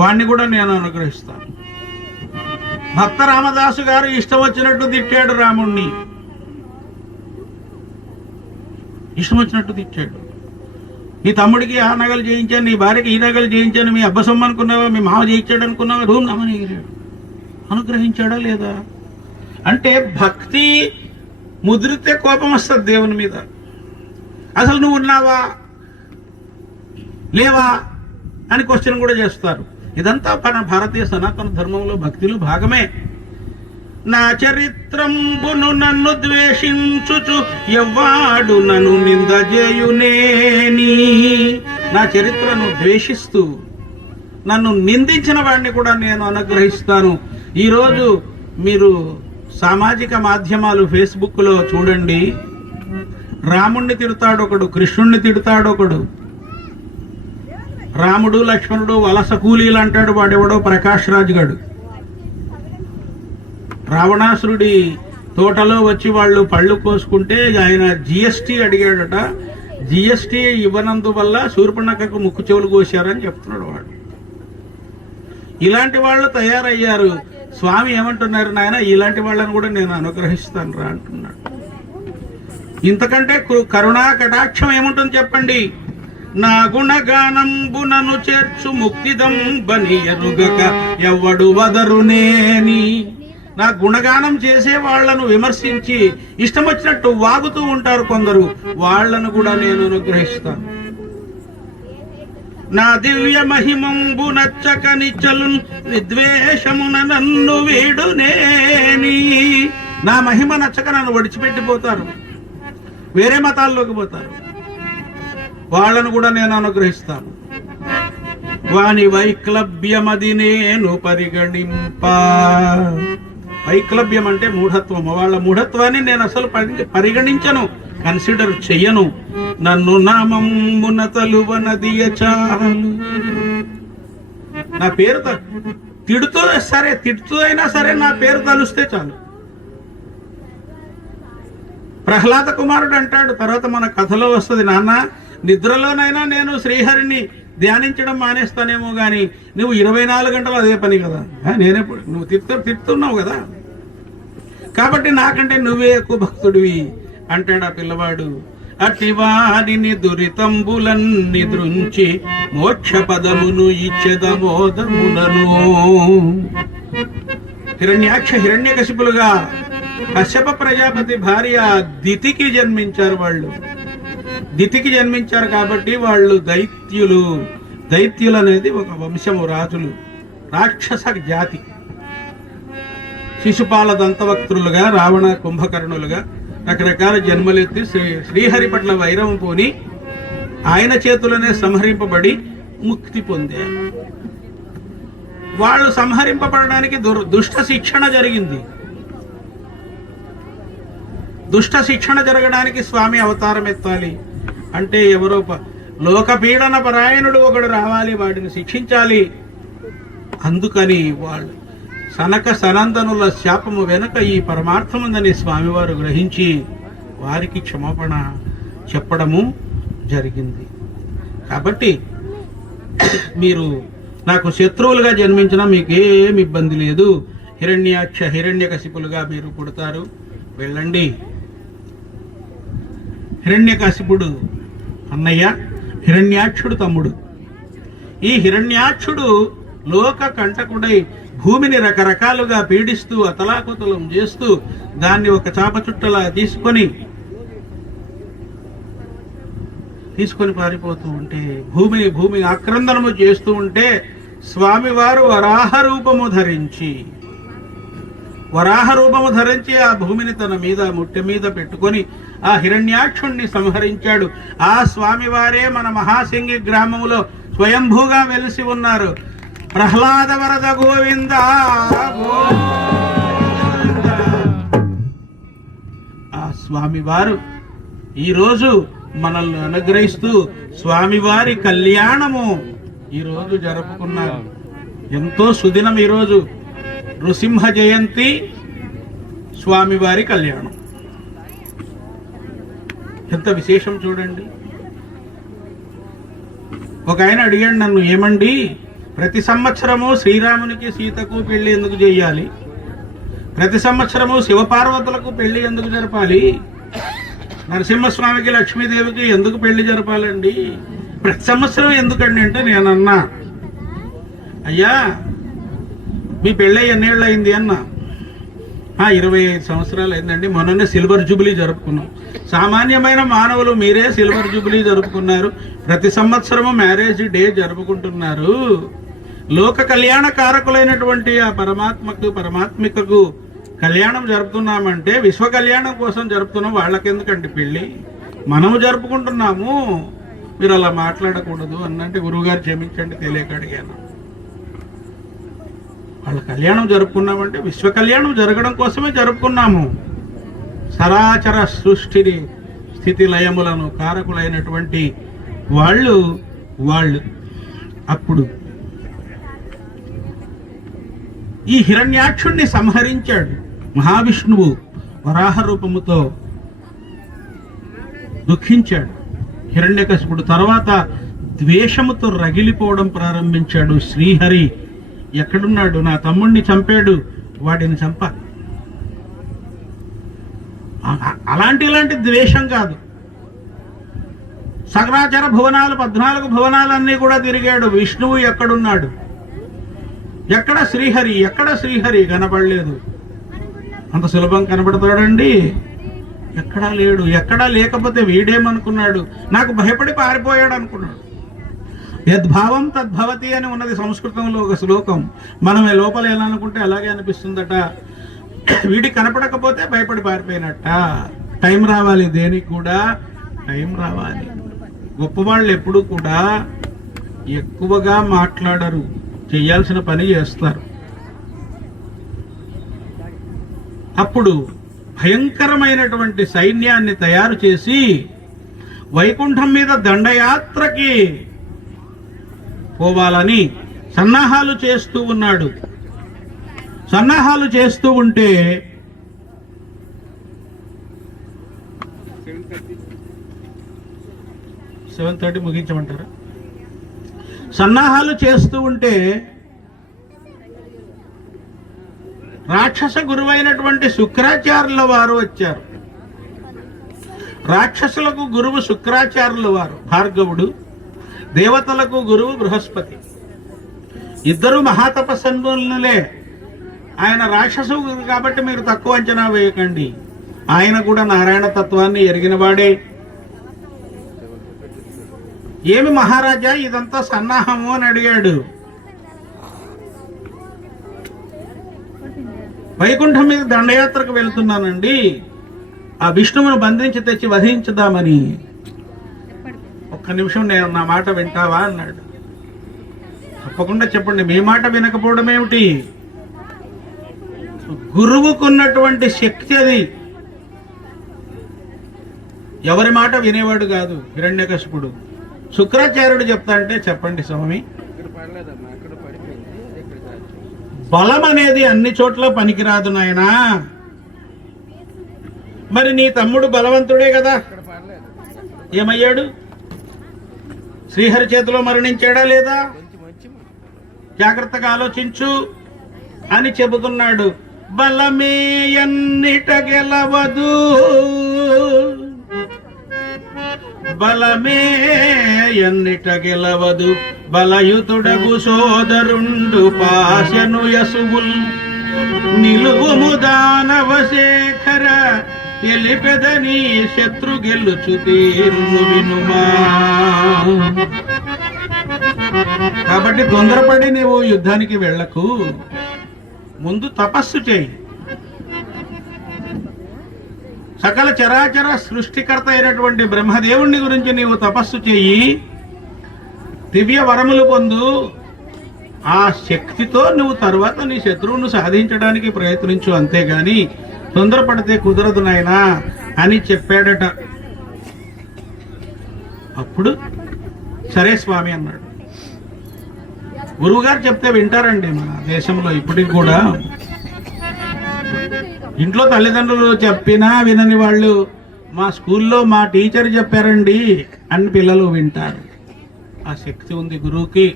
వాణ్ణి కూడా నేను అనుగ్రహిస్తాను. భక్త రామదాసు గారు ఇష్టం వచ్చినట్టు తిట్టాడు రాముణ్ణి, ఇష్టం వచ్చినట్టు తిట్టాడు. నీ తమ్ముడికి ఆ నగలు చేయించాను, నీ భార్యకి ఈ నగలు చేయించాను, మీ అబ్బ సొమ్ము అనుకున్నావా, మీ మామ చేయించాడు అనుకున్నావా, రూమ్ నమ్మని అనుగ్రహించాడా లేదా? అంటే భక్తి ముదిరితే కోపం వస్తుంది దేవుని మీద. అసలు నువ్వు ఉన్నావా లేవా అని క్వశ్చన్ కూడా చేస్తారు. ఇదంతా మన భారతీయ సనాతన ధర్మంలో భక్తిలో భాగమే. నా చరిత్రంబును నన్ను ద్వేషించుచు ఎవ్వాడు నన్ను నిందజేయునేని. నా చరిత్రను ద్వేషిస్తూ నన్ను నిందించిన వాడిని కూడా నేను అనుగ్రహిస్తాను. ఈరోజు మీరు సామాజిక మాధ్యమాలు ఫేస్బుక్లో చూడండి, రాముణ్ణి తిడతాడొకడు, కృష్ణుణ్ణి తిడతాడొకడు, రాముడు లక్ష్మణుడు వలస కూలీలు అంటాడు వాడెవడో ప్రకాష్ రాజ్ గడు. రావణాసురుడి తోటలో వచ్చి వాళ్ళు పళ్ళు కోసుకుంటే ఆయన జిఎస్టీ అడిగాడట. జిఎస్టీ ఇవ్వనందువల్ల శూర్పణఖకు ముక్కు చెవులు కోశారని చెప్తున్నాడు వాడు. ఇలాంటి వాళ్ళు తయారయ్యారు. స్వామి ఏమంటున్నారు, నాయన ఇలాంటి వాళ్ళని కూడా నేను అనుగ్రహిస్తాను రా అంటున్నాడు. ఇంతకంటే కరుణా కటాక్షం ఏముంటుంది చెప్పండి. నా గుణగానంబునను చేర్చు ముక్తిదంబని ఎరుగక ఎవ్వడు వదరునేని. నా గుణగానం చేసే వాళ్లను విమర్శించి ఇష్టం వచ్చినట్టు వాగుతూ ఉంటారు కొందరు, వాళ్లను కూడా నేను అనుగ్రహిస్తాను. నా దివ్య మహిమంబు నచ్చక నిచ్చలు విద్వేషమున నన్ను వీడునేని. నా మహిమ నచ్చక నన్ను విడిచిపెట్టిపోతారు, వేరే మతాల్లోకి పోతారు, వాళ్ళను కూడా నేను అనుగ్రహిస్తాను. వాని వైక్లభ్యమది నేను పరిగణింప. వైక్లభ్యం అంటే మూఢత్వం. వాళ్ళ మూఢత్వాన్ని నేను అసలు పరిగణించను, కన్సిడర్ చెయ్యను. నన్ను నామమున తలువనదియ చాలు. నా పేరు తిడుతూ సరే, తిడుతూ అయినా సరే నా పేరు తలుస్తే చాలు. ప్రహ్లాద కుమారుడు అంటాడు, తర్వాత మన కథలో వస్తుంది, నాన్న నిద్రలోనైనా నేను శ్రీహరిని ధ్యానించడం మానేస్తానేమో గాని నువ్వు 24 గంటలు అదే పని కదా, నేనెప్పుడు నువ్వు తిడుతున్నావు కదా, కాబట్టి నాకంటే నువ్వే ఎక్కువ భక్తుడివి అంటాడు ఆ పిల్లవాడు. అటివారిని దురితంబులన్ని దృంచి మోక్ష పదమును ఇచ్చెదమోదములను. హిరణ్యాక్ష హిరణ్యకశిపులుగా కశ్యప ప్రజాపతి భార్య దితికి జన్మించారు. వాళ్ళు దితికి జన్మించారు కాబట్టి వాళ్ళు దైత్యులు. దైత్యులు అనేది ఒక వంశము, రాజులు, రాక్షస జాతి. శిశుపాల దంతవక్తులుగా, రావణ కుంభకర్ణులుగా రకరకాల జన్మలెత్తి శ్రీహరి పట్ల వైరం పోని ఆయన చేతులనే సంహరింపబడి ముక్తి పొందారు. వాళ్ళు సంహరింపబడడానికి దుష్ట శిక్షణ జరిగింది. దుష్ట శిక్షణ జరగడానికి స్వామి అవతారం ఎత్తాలి అంటే ఎవరో లోకపీడన పరాయణుడు ఒకడు రావాలి, వాడిని శిక్షించాలి. అందుకని వాళ్ళు సనక సనందనుల శాపము వెనుక ఈ పరమార్థముందని స్వామివారు గ్రహించి వారికి క్షమాపణ చెప్పడము జరిగింది. కాబట్టి మీరు నాకు శత్రువులుగా జన్మించినా మీకేం ఇబ్బంది లేదు. హిరణ్యాక్ష హిరణ్యకశిపులుగా మీరు పుడతారు, వెళ్ళండి. హిరణ్యకశిపుడు అన్నయ్య, హిరణ్యాక్షుడు తమ్ముడు. ఈ హిరణ్యాక్షుడు లోక కంటకుడై భూమిని రకరకాలుగా పీడిస్తూ అతలాకుతలం చేస్తూ దాన్ని ఒక చాప చుట్టలా తీసుకొని పారిపోతూ ఉంటే, భూమిని ఆక్రందనము చేస్తూ ఉంటే స్వామివారు వరాహ రూపము ధరించి ఆ భూమిని తన మీద ముట్టె మీద పెట్టుకొని ఆ హిరణ్యాక్షుణ్ణి సంహరించాడు. ఆ స్వామివారే మన మహాసింగి గ్రామంలో స్వయంభూగా వెలిసి ఉన్నారు. ప్రహ్లాద వరద గోవింద. ఆ స్వామివారు ఈరోజు మనల్ని అనుగ్రహిస్తూ స్వామివారి కళ్యాణము ఈరోజు జరుపుకున్నారు. ఎంతో సుదినం ఈరోజు. నృసింహ జయంతి, స్వామివారి కళ్యాణం, ఎంత విశేషం చూడండి. ఒక ఆయన అడిగాడు నన్ను, ఏమండి ప్రతి సంవత్సరము శ్రీరామునికి సీతకు పెళ్లి ఎందుకు చేయాలి, ప్రతి సంవత్సరము శివపార్వతులకు పెళ్లి ఎందుకు జరపాలి, నరసింహస్వామికి లక్ష్మీదేవికి ఎందుకు పెళ్లి జరపాలండి, ప్రతి సంవత్సరం ఎందుకండి అంటే నేనన్నా, అయ్యా మీ పెళ్ళి ఎన్నేళ్ళు అయింది అన్నా. 25 సంవత్సరాలు అయిందండి, మొన్ననే సిల్వర్ జూబిలీ జరుపుకున్నాం. సామాన్యమైన మానవులు మీరే సిల్వర్ జూబిలీ జరుపుకున్నారు, ప్రతి సంవత్సరము మ్యారేజ్ డే జరుపుకుంటున్నారు. లోక కళ్యాణ కారకులైనటువంటి ఆ పరమాత్మకు పరమాత్మికకు కళ్యాణం జరుపుతున్నామంటే విశ్వ కళ్యాణం కోసం జరుపుతున్నాం, వాళ్ళకెందుకండి పెళ్ళి, మనము జరుపుకుంటున్నాము, మీరు అలా మాట్లాడకూడదు అన్నంటే గురువుగారు క్షమించండి తెలియక అడిగాను. వాళ్ళ కళ్యాణం జరుపుకున్నామంటే విశ్వ కళ్యాణం జరగడం కోసమే జరుపుకున్నాము. సరాచర సృష్టిని స్థితి లయములను కారకులైనటువంటి వాళ్ళు అప్పుడు ఈ హిరణ్యాక్షుణ్ణి సంహరించాడు మహావిష్ణువు. వరాహ రూపముతో దుఃఖించాడు హిరణ్యకశిపుడు. తర్వాత ద్వేషముతో రగిలిపోవడం ప్రారంభించాడు. శ్రీహరి ఎక్కడున్నాడు, నా తమ్ముణ్ణి చంపాడు, వాడిని చంపాలి. ఇలాంటి ద్వేషం కాదు. సకరాచర భువనాలు 14 భువనాలన్నీ కూడా తిరిగాడు. విష్ణువు ఎక్కడున్నాడు, ఎక్కడ శ్రీహరి కనపడలేదు. అంత సులభం కనపడతాడండి? ఎక్కడా లేడు. ఎక్కడా లేకపోతే వీడేమనుకున్నాడు, నాకు భయపడి పారిపోయాడు అనుకున్నాడు. యద్భావం తద్భవతి అని ఉన్నది సంస్కృతంలో ఒక శ్లోకం. మనమే లోపల ఎలా అనుకుంటే అలాగే అనిపిస్తుందట. వీడికి కనపడకపోతే భయపడి పారిపోయినట్ట. టైం రావాలి, దేనికి కూడా టైం రావాలి. గొప్పవాళ్ళు ఎప్పుడు కూడా ఎక్కువగా మాట్లాడరు, చేయాల్సిన పని చేస్తారు. అప్పుడు భయంకరమైనటువంటి సైన్యాన్ని తయారు చేసి వైకుంఠం మీద దండయాత్రకి పోవాలని సన్నాహాలు చేస్తూ ఉన్నాడు. సన్నాహాలు చేస్తూ ఉంటే 7:30 ముగించమంటారా? సన్నాహాలు చేస్తూ ఉంటే రాక్షస గురువైనటువంటి శుక్రాచార్యుల వారు వచ్చారు. రాక్షసులకు గురువు శుక్రాచార్యుల వారు భార్గవుడు, దేవతలకు గురువు బృహస్పతి. ఇద్దరు మహాతపస్సన్నులే. ఆయన రాక్షసు కాబట్టి మీరు తక్కువ అంచనా వేయకండి. ఆయన కూడా నారాయణ తత్వాన్ని ఎరిగినవాడే. ఏమి మహారాజా ఇదంతా సన్నాహము అని అడిగాడు. వైకుంఠం మీద దండయాత్రకు వెళ్తున్నానండి, ఆ విష్ణువును బంధించి తెచ్చి వధించుదామని. ఒక్క నిమిషం నేను నా మాట వింటావా అన్నాడు. తప్పకుండా చెప్పండి. మీ మాట వినకపోవడం ఏమిటి? గురువుకున్నటువంటి శక్తి అది. ఎవరి మాట వినేవాడు కాదు హిరణ్యకశిపుడు. శుక్రాచార్యుడు చెప్తా అంటే, చెప్పండి స్వామి, బలం అనేది అన్ని చోట్ల పనికిరాదు నాయనా. మరి నీ తమ్ముడు బలవంతుడే కదా, ఏమయ్యాడు? శ్రీహరి చేతిలో మరణించాడా లేదా? జాగ్రత్తగా ఆలోచించు అని చెబుతున్నాడు. బలమే ఎన్నిట గెలవదు, బలమే ఎన్నిట గెలవదు, బలయుతుడగు సోదరుండు పాశను యసువుల్ నిలువుము దానవ శేఖర తెలిపెదని శత్రు గెలుచు తీరును వినుమా. కాబట్టి తొందరపడి నీవు యుద్ధానికి వెళ్ళకు, ముందు తపస్సు చేయి. సకల చరాచర సృష్టికర్త అయినటువంటి బ్రహ్మదేవుణ్ణి గురించి నీవు తపస్సు చేయి, దివ్య వరములు పొందు. ఆ శక్తితో నువ్వు తర్వాత నీ శత్రువును సాధించడానికి ప్రయత్నించు, అంతేగాని తొందరపడితే కుదరదు నాయనా అని చెప్పాడట. అప్పుడు సరే స్వామి అన్నాడు. గురువుగారు చెప్తే వింటారండి మన దేశంలో ఇప్పటికి కూడా. ఇంట్లో తల్లిదండ్రులు చెప్పినా వినని వాళ్ళు, మా స్కూల్లో మా టీచర్ చెప్పారండి అని పిల్లలు వింటారు. ఆ శక్తి ఉంది గురువుకి.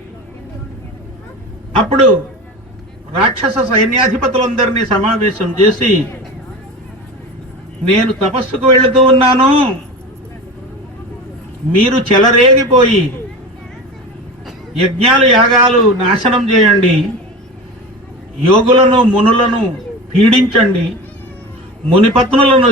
అప్పుడు రాక్షస సైన్యాధిపతులందరినీ సమావేశం చేసి, నేను తపస్సుకు వెళుతూ ఉన్నాను, మీరు చెలరేగిపోయి యజ్ఞాలు యాగాలు నాశనం చేయండి, యోగులను మునులను పీడించండి, మునిపత్నులను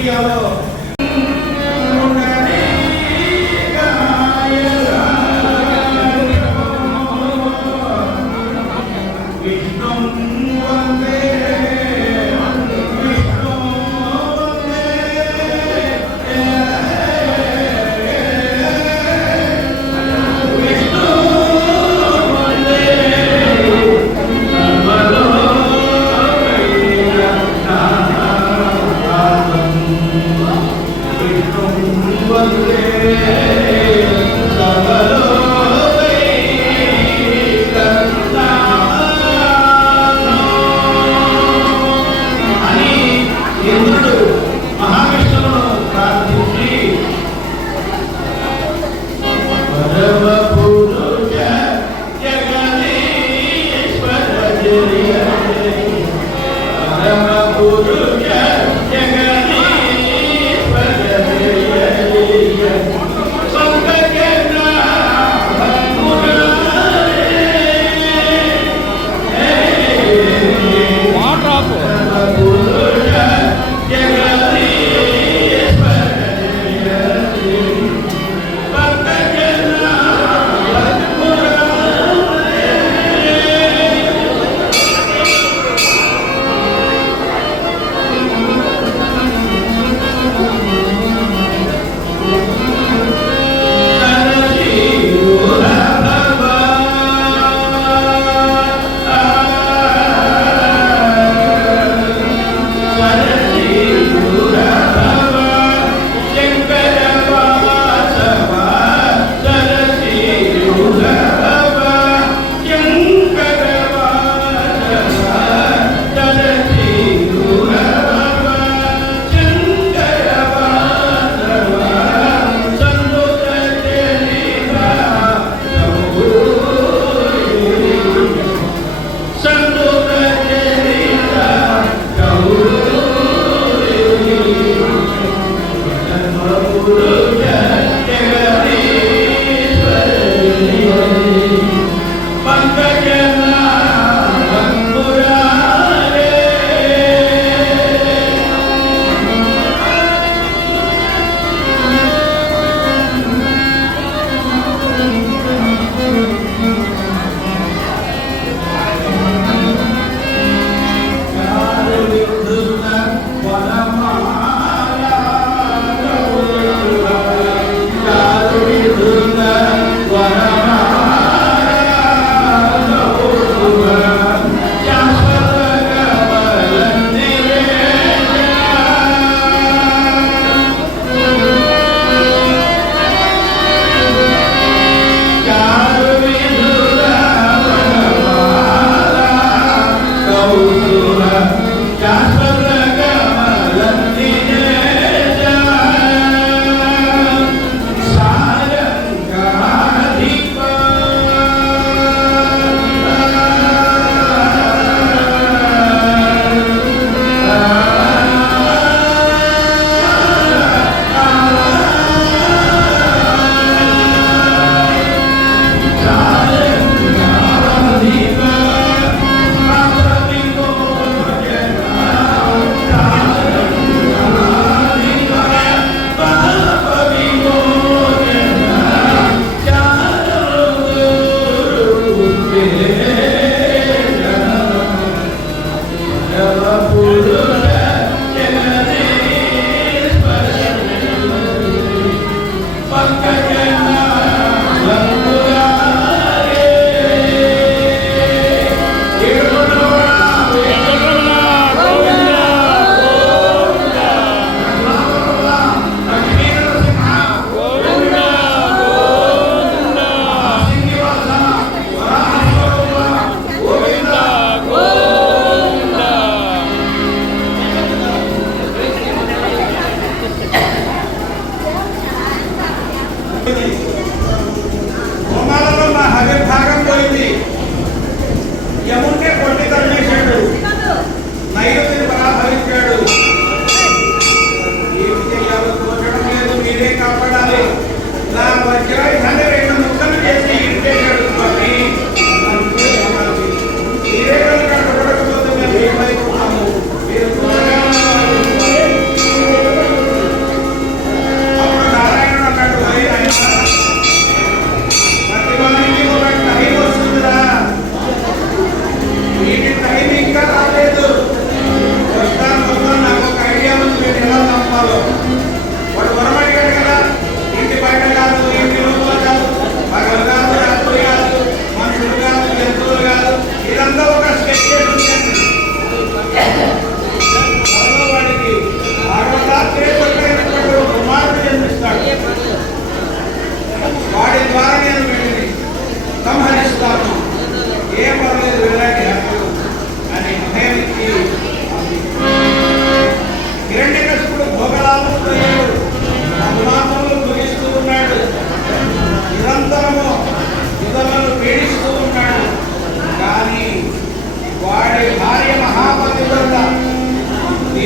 ఇండియాలో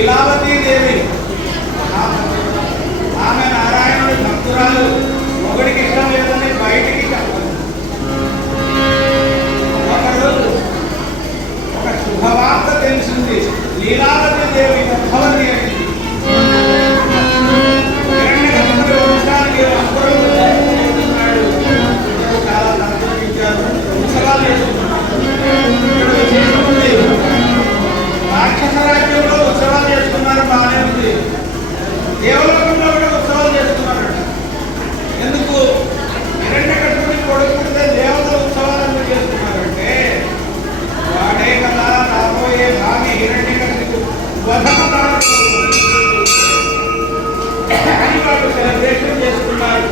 లీలావతీదేవి ఆమె నారాయణుడి భక్తురాలు. ఒకడికి ఇష్టం లేదని బయటికి చెప్పదు. ఒకరోజు ఒక శుభవార్త తెలిసింది. లీలావతీదేవి గర్భవతి అయింది. హిరణ్యకశిపుడి వంశానికి అంకురం జరుగుతున్నాడు. చాలా సంతోషించారు. ఉత్సవాలు చేసుకున్నారు. ఇక్కడ విశేషం ఉంది. రాక్షస రాజ్యంలో ఉత్సవాలు చేస్తున్నారు, బాగానే ఉంది. దేవలోకంలో కూడా ఉత్సవాలు చేస్తున్నారు. ఎందుకు? హిరణ్యకశిపుడి కొడుకు పుడితే దేవతల ఉత్సవాలు ఎందుకు చేస్తున్నారంటే వాడే కదా రాబోయే భావి హిరణ్యకశిపుడు వధము అని వాళ్ళు సెలబ్రేషన్ చేస్తున్నారు.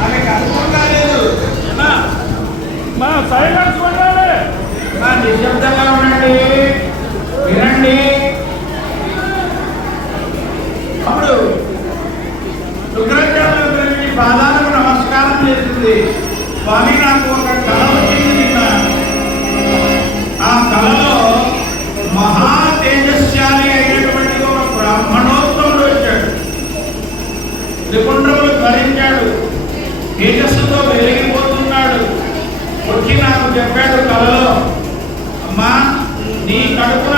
ఆమెకు అర్థం కాలేదు. నిశ్శబ్దంగా ఉండండి, వినండి. అప్పుడు శుక్రాచార్యుల పాదాలకు నమస్కారం చేసింది. స్వామి, నాకు ఒక కళ వచ్చింది నిన్న. ఆ కళలో మహా తేజస్శాలి అయినటువంటి ఒక బ్రాహ్మణోత్తముడు వచ్చాడు. త్రిపుండ్రములు ధరించాడు, తేజస్సుతో వెలిగిపోతున్నాడు. వచ్చి నాకు చెప్పాడు కళలో, అమ్మా, నీ కడుపున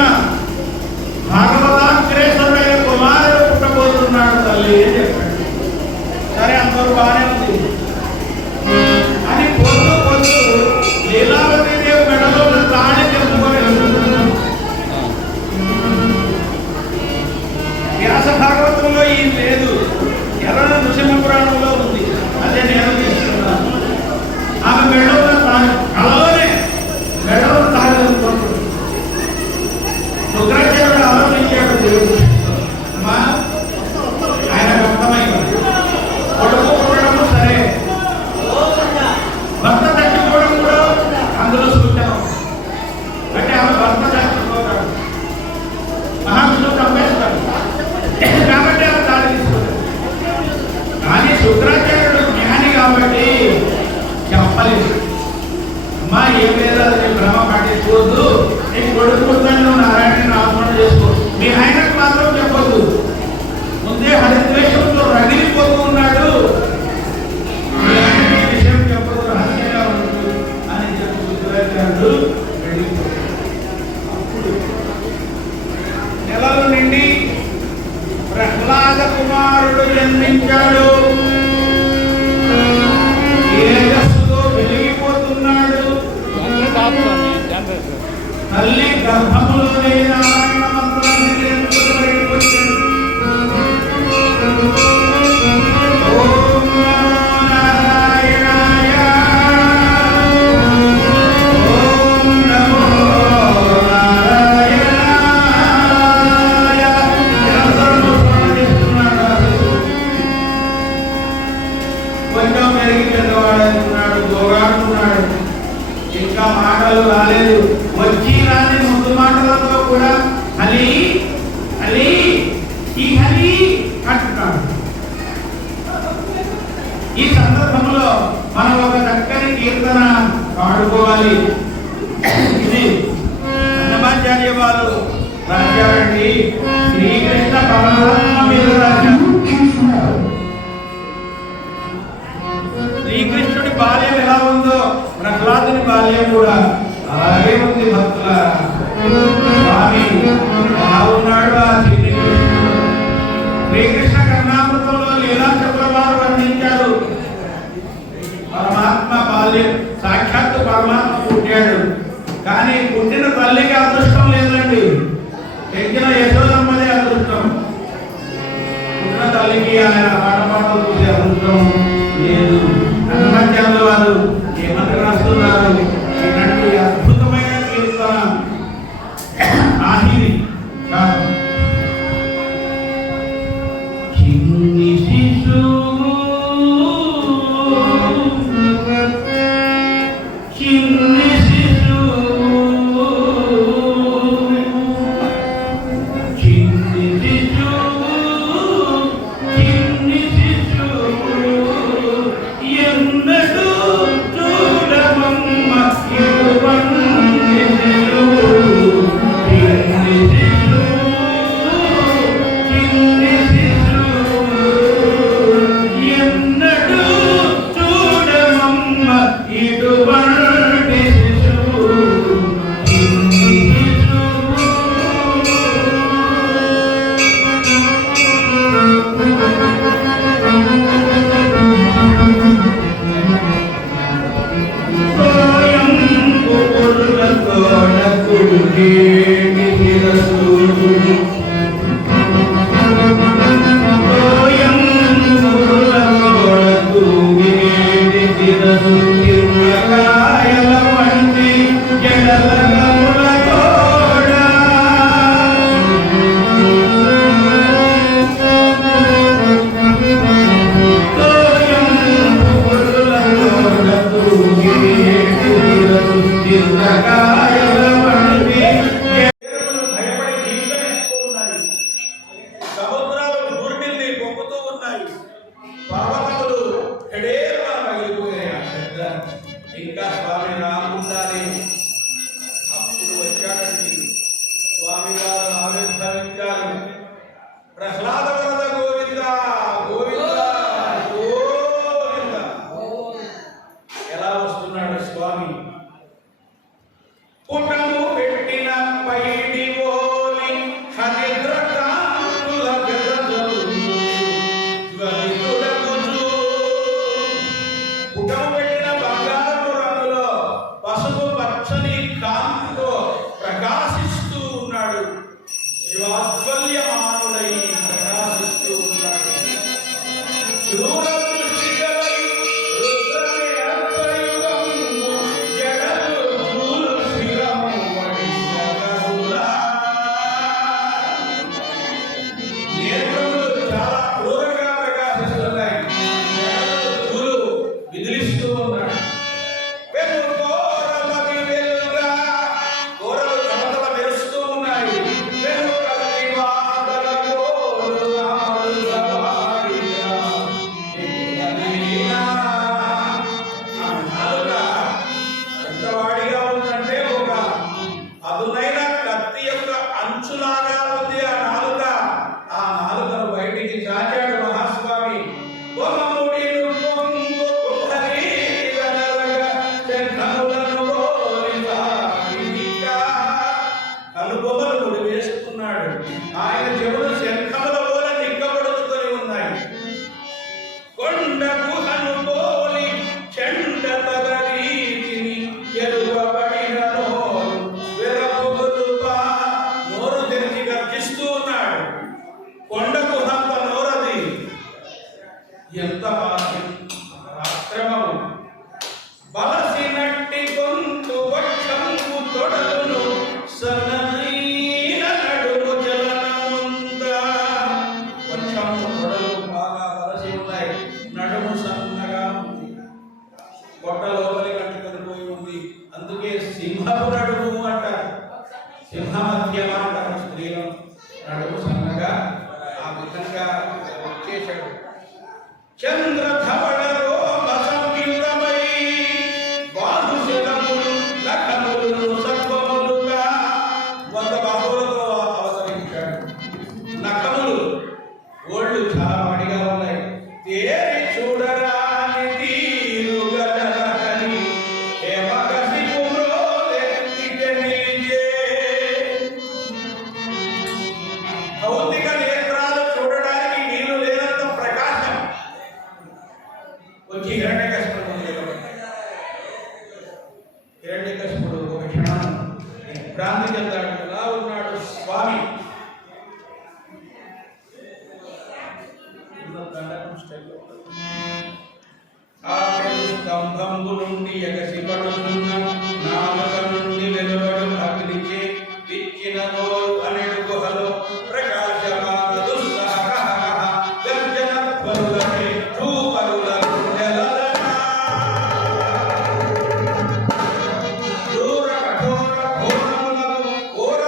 భాగవతాగ్రేసరుడైన కుమారుడు పుట్టబోతున్నాడు తల్లి అని చెప్పాడు. సరే, అందరూ బాగానే ఉంది అని పోతూ పోతూ లీలావతీదేవి మెడలో ఉన్న తాళి తెలుసుకొని వ్యాస భాగవతంలో ఈ లేదు, ఎర్రన నృసింహ పురాణంలో ఉంది. అదే నేను తీసుకున్నాను. ఆమె మెడలో ఉన్న తాళి కళలోనే మెడలో తాళి తెలుసుకుంటుంది. శుక్రాచార్యుడు ఆలోచించాడు. దేవుడు అమ్మా, ఆయన భక్తమైంది. కొడుకు పుట్టడము సరే, భర్త చచ్చిపోవడం కూడా అందులో సూచన. అంటే ఆమె భర్త చచ్చిపోతాడు, మహావిష్ణువు చంపేస్తాడు కాబట్టి ఆమె తాళి తీసుకుంటాడు. కానీ శుక్రాచార్యుడు జ్ఞాని కాబట్టి చెప్పలేదు. అమ్మా, ఏం లేదా నీ భ్రమ పట్టించుకోవద్దు, నీ కొడుకు పుట్టాను, నువ్వు నారాయణ ఆత్మను చేసుకో. మీ ఆయనకు మాత్రం చెప్పొద్దు. ముందే హరిద్వేషంతో రగిలిపోతూ ఉన్నాడు. మీ ఆయనకి విషయం చెప్పదు, రహస్యంగా ఉండదు అని చెప్పి శుక్రాచార్యుడు వెళ్ళిపోతాడు. అప్పుడు నెలలు నిండి ప్రహ్లాద కుమారుడు జన్మించాడు. తేజస్సుతో వెలిగిపోతున్నాడు. తల్లి గర్భములోనే నారాయణ మంత్రాన్ని నేర్చుకుని బయటకు వచ్చాడు. ఓం నమో నారాయణాయ, ఓం నమో నారాయణాయ. కొంచెం పెరిగి పెద్దవాడుతున్నాడు, జోగాడుతున్నాడు. ఇంకా మాటలు రాలేదు. వచ్చి రాని ముందు మాటలతో కూడా హలి హలి ఈ హలి అంటున్నాడు. ఈ సందర్భంలో మనం ఒక చక్కని కీర్తన పాడుకోవాలి. ఇది అన్నమాచార్య వారు రాశారండి. శ్రీకృష్ణ పరమాత్మ మీద రాశారు. శ్రీకృష్ణుడి బాల్యం ఎలా ఉందో ప్రహ్లాదుని బాల్యం కూడా అలాగే ఉంది. భక్తుల స్వామి ఎలా ఉన్నాడు ఆ శ్రీకృష్ణ కర్ణామృతంలో లీలా చక్రవారు వర్ణించాడు. పరమాత్మ బాల్యం, సాక్షాత్తు పరమాత్మ పుట్టాడు. కానీ పుట్టిన తల్లికి అదృష్టం లేదండి. ఎక్కిన యశోదమ్మదే అదృష్టం. పుట్టిన తల్లికి ఆయన పాటలు చూసే అదృష్టం లేదు. హనుమాచార్యుల వారు ఏమని రాస్తున్నారు? ఇలాంటి అద్భుతమైన కీర్తన ఆహిరి కాదు. చిన్ని శిశువు, చిన్ని శిశువు, చిన్ని శిశువు, చిన్ని శిశువు, ఎన్నడూ చూడమం ఇంకా స్వామి రాకుండానే అప్పుడు వచ్చాడండి స్వామి వారు ఆవిర్భవించారు. ప్రహ్లాద వరద గోవింద గోవింద గోవింద. ఎలా వస్తున్నాడు స్వామి? పుటము పెట్టిన పైడి ఓలి హరిద్రకాంతుల బెదరులు జ్వలితుడగుచు. పుటము పెట్టిన బంగారపు రంగులో పసుపు పచ్చని కాంతితో ప్రకాశిస్తూ ఉన్నాడు. శివాజ్వల్యమానుడై ప్రకాశిస్తూ ఉన్నాడు. ఆయన చెవులు శంఖముల వలె నిక్కబడుచుకొని ఉన్నాయి. కొండకు హనుపోలి చెండతగ రీతిని ఎరుగబడిన నోరు తెరిచి గర్జిస్తూ ఉన్నాడు. కొండకు హంప నోరది. ఎంత రాత్రమము బలసినట్టి గొంతు వక్షంపు తొడలును సన్నైన నడుము జలనముందా. వక్షంపు తొడలు బాగా బలసి ఉన్నాయి, నడుము సన్నగా ఉంది, పొట్ట లోపలి కట్టుకొని పోయి ఉంది. అందుకే సింహపు నడుము అంటారు, సింహ మధ్యమ అంటారు స్త్రీలు. నడుము సన్నగా ఆ విధంగా వచ్చేశాడు. చంద్రధవళ రోమ సంయుతమై బాహుశతములు లఖములు సత్వములుగా 100 బాహువులతో అవతరించాడు. నఖములు ఓళ్ళు చాలా వాడిగా ఉన్నాయి. తేరి చూడరాని తీరుగలరని హేమకసి కుమ్రోలెత్తితే నిలిచే. భౌతిక నేత్రాలు చూడడానికి నీళ్లు లేనంత ప్రకాశం వచ్చి హిరణ్యకశిపుడు ఒక క్షణం భ్రాంతి చెందాడు. ఎలా ఉన్నాడు స్వామి? ఆ స్తంభంబు నుండి ఎగసిపడుతున్న నామక నుండి వెలువడు అగ్నిచే విచ్చిన అనెడు గుహలో ప్రకాశమాన దుస్సహ గర్జన ధ్వనులకే ధూపరుల గుండెలలనా. దూర కఠోర ఘోరములకు ఘోర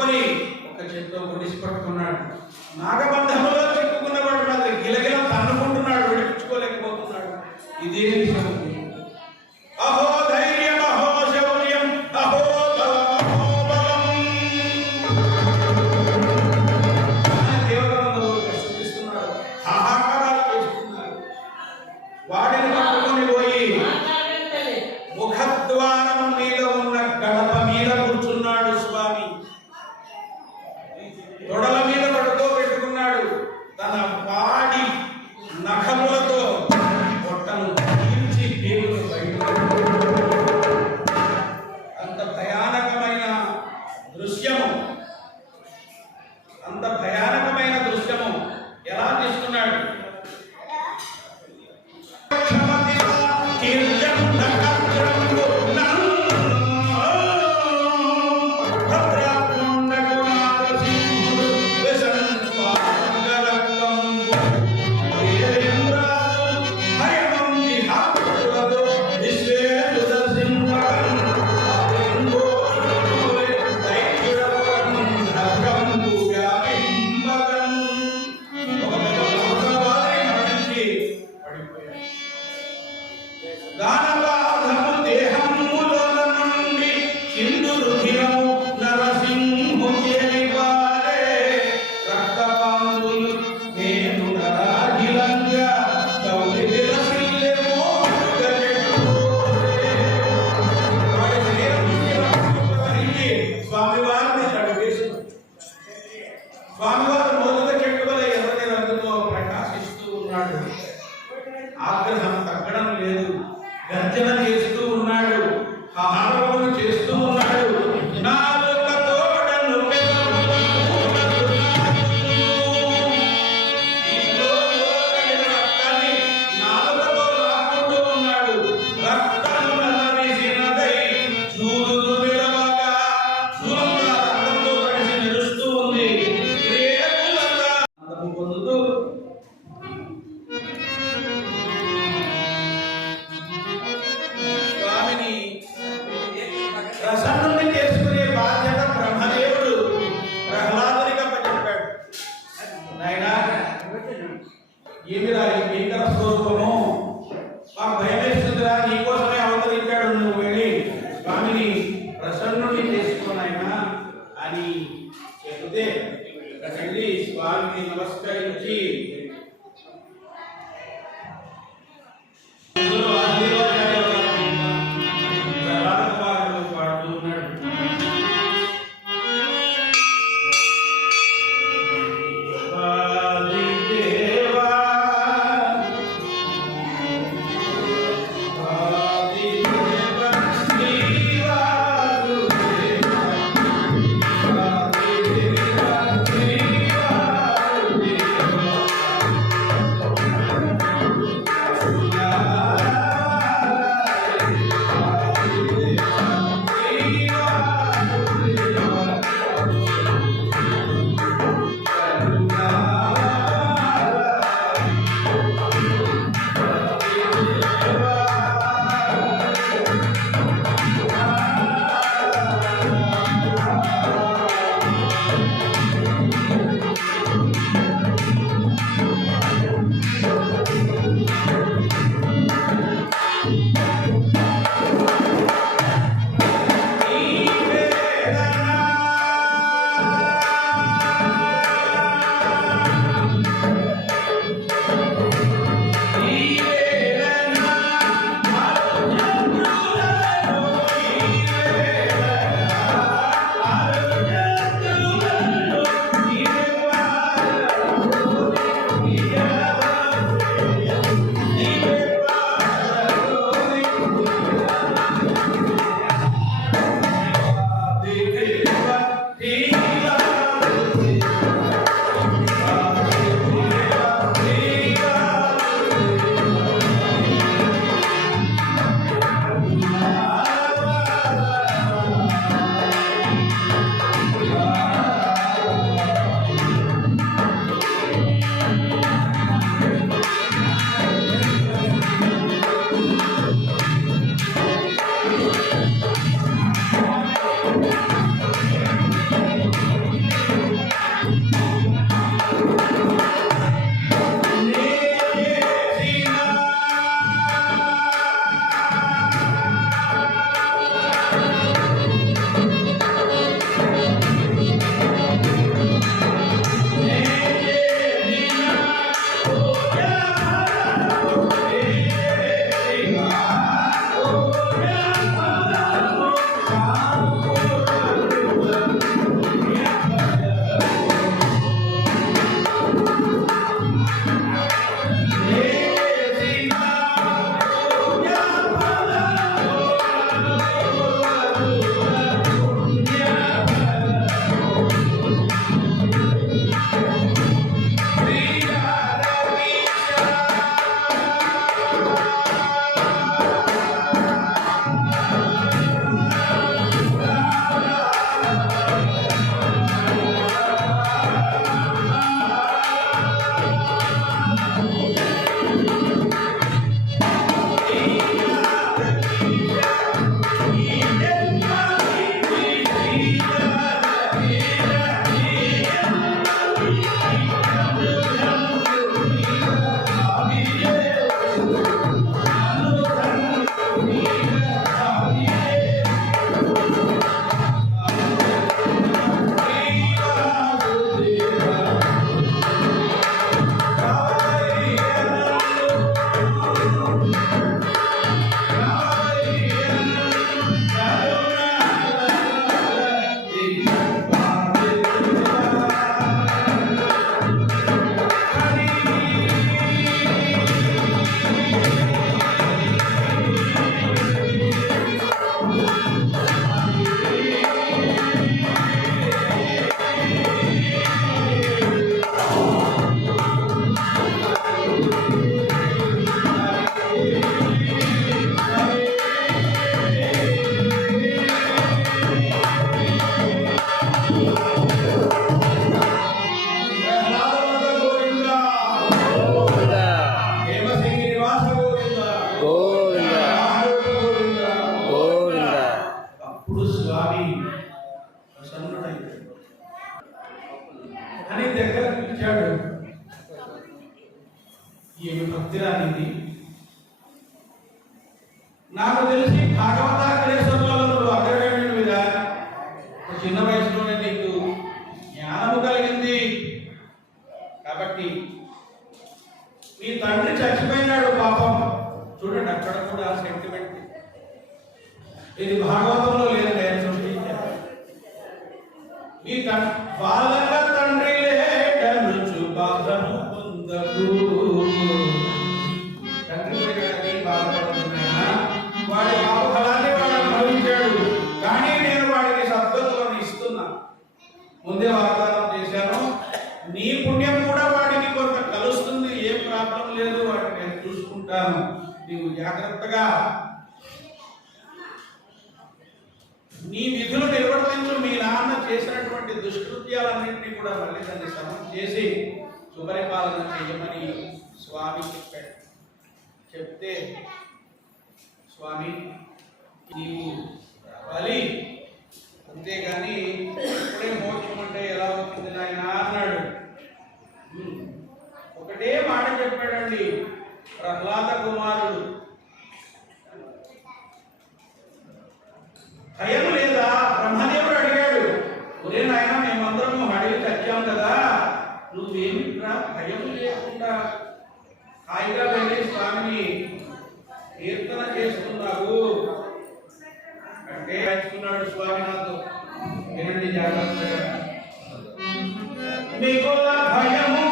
పట్టుకొని ఒక చేతిలో పొడిసి పట్టుకున్నాడు. నాగబంధంలో చిక్కుకున్న వాడు మాత్రం గిలగిల తన్నుకుంటున్నాడు, విడిపించుకోలేకపోతున్నాడు. ఇదే అహో ధైర్యం, అహో శౌర్యం, అహో చూపిస్తున్నాడు, హాహాకారాలు చేస్తున్నాడు. వాడిని పట్టుకొని పోయి ముఖద్వారం మీద ఉన్న గడప మీద కూర్చున్నాడు స్వామి. తొడల మీద పడుకోబెట్టుకున్నాడు. తన వాడి నఖములతో పొట్టను తీర్చి దేవుడు బయట. అంత భయానకమైన దృశ్యము, అంత భయానకమైన దృశ్యము ఎలా తీసుకున్నాడు? స్వామివారు మోదుగ చెట్టు వల్ల ఎర్రని రంగులో ప్రకాశిస్తూ ఉన్నాడు. ఆగ్రహం తగ్గడం లేదు, గర్జన చేస్తూ ఉన్నాడు, హారములు చేస్తూ ఉన్నాడు. ప్రసన్నుని చేసుకునే బాధ్యత బ్రహ్మదేవుడు ప్రహ్లాదునిగా చెప్పాడు. నాయనా, ఏమిరా ఈ భీకర స్వరూపము, మాకు భయం వేస్తుందిరా, నీకోసమే అవతరించాడు, నువ్వు వెళ్ళి స్వామిని ప్రసన్నుని చేసుకోనాయనా అని చెబితే వెళ్ళి స్వామిని నమస్కరించి అని దగ్గర పిలిచాడు. ఏమి భక్తిరానిది. నాకు తెలిసి భాగవతాగ్రేశ్వరులలో అగ్రగణ్యుడు మీద చిన్న వయసులోనే నీకు జ్ఞానము కలిగింది కాబట్టి మీ తండ్రి చచ్చిపోయినాడు పాపం. చూడండి అక్కడ కూడా సెంటిమెంట్. ఇది భాగవతంలో లేదు, నేను సృష్టించాను. మీ బాలంగా తండ్రి లేచు బాధను పొందకు. తండ్రి బాధపడుతున్నా వాడి ఫలాన్ని వాడు అనుభవించాడు. కానీ నేను వాడికి సద్గతులను ఇస్తున్నా. ముందే వాగ్దానం చేశాను, నీ పుణ్యం కూడా వాడికి కొంత కలుస్తుంది. ఏం ప్రాబ్లం లేదు, వాడిని నేను చూసుకుంటాను. నీవు జాగ్రత్తగా నీ విధులు నిర్వర్తించు. మీ నాన్న చేసినటువంటి దుష్కృత్యాలన్నింటినీ కూడా మళ్ళీ దాన్ని సమం చేసి సుపరిపాలన చేయమని స్వామి చెప్పాడు. చెప్తే స్వామి నీవు రావాలి, అంతేగాని ఇప్పుడే మోక్షం అంటే ఎలా అవుతుంది నాయన అన్నాడు. ఒకటే మాట చెప్పాడండి ప్రహ్లాద కుమారుడు. భయం లేదా? బ్రహ్మదేవుడు అడిగాడు, ఒరే నాయన మేమందరము అడిగి చచ్చాం కదా, నువ్వేమిట్రా భయం లేకుండా హాయిగా వెళ్ళి స్వామిని కీర్తన చేస్తున్నావు అంటే రాసుకున్నాడు స్వామి నాతో. వినండి జాగ్రత్తగా. మీకు భయము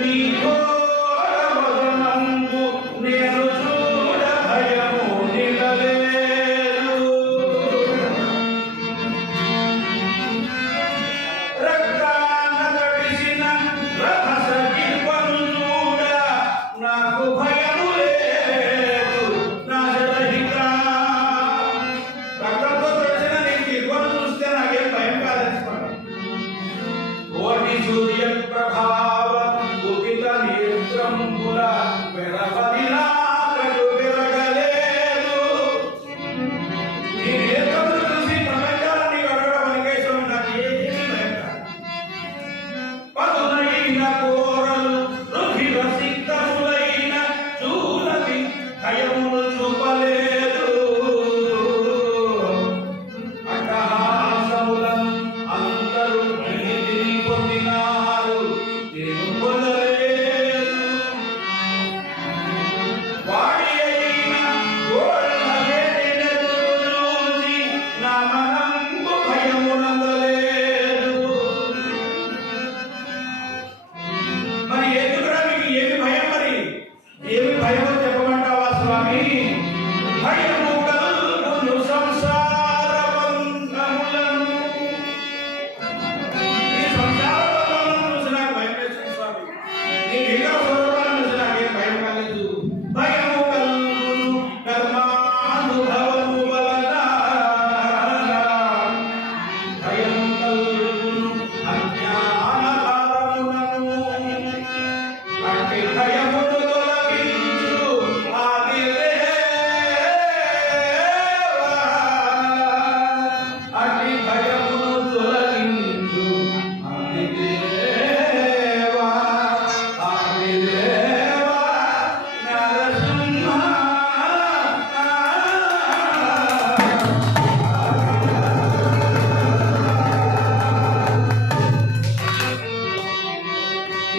మీకు నేను చూడ భయము నిలలేదు. రక్తాన తడిసిన రహసగిల్పను చూడ నాకు భయము లేదు నా జలహిత. రక్తంతో తడిసిన నీ గిల్పను చూస్తే నాకేం భయం కాదనిసుకోండి. కోటి సూర్య ప్రభావ కుపిత నేత్రంబుల వెరపదిలా వెరగలేదు. నీ నేత్రములు చూసి ప్రపంచాన్ని గడవడం అనికేశం నాకు ఏమీ భయం కాదు. పదునైన కోరలు రుధిర సిక్తములైన చూలవి భయమును చూపలేదు. అట్టహాసములను అందరూ ప్రీతిని పొందినారు, నేను పొందలేదు. వాడి అయిన గోళ్ళ వేడినెదురు చూసి నా మనంబు భయమునందలేదు. మరి ఎందుకురా మీకు ఏమి భయం? మరి ఏమి భయమో చెప్పమంటావా స్వామి? భయము కలుగును సంసార బంధములను. ఈ సంసార బంధములను చూసి నాకు భయం వేసింది స్వామి. నీ విగ్రహ స్వరూపాలను చూసి నాకేం భయం కాలేదు. భయము కలుగును కర్మానుభవము వలన. భయము కలుగును అజ్ఞాన భారములను. అట్టి భయమును తొలగించు ఆదిదేవా. అట్టి భయమును తొలగించు ఆదిదేవా. ఆదిదేవా నరసింహ.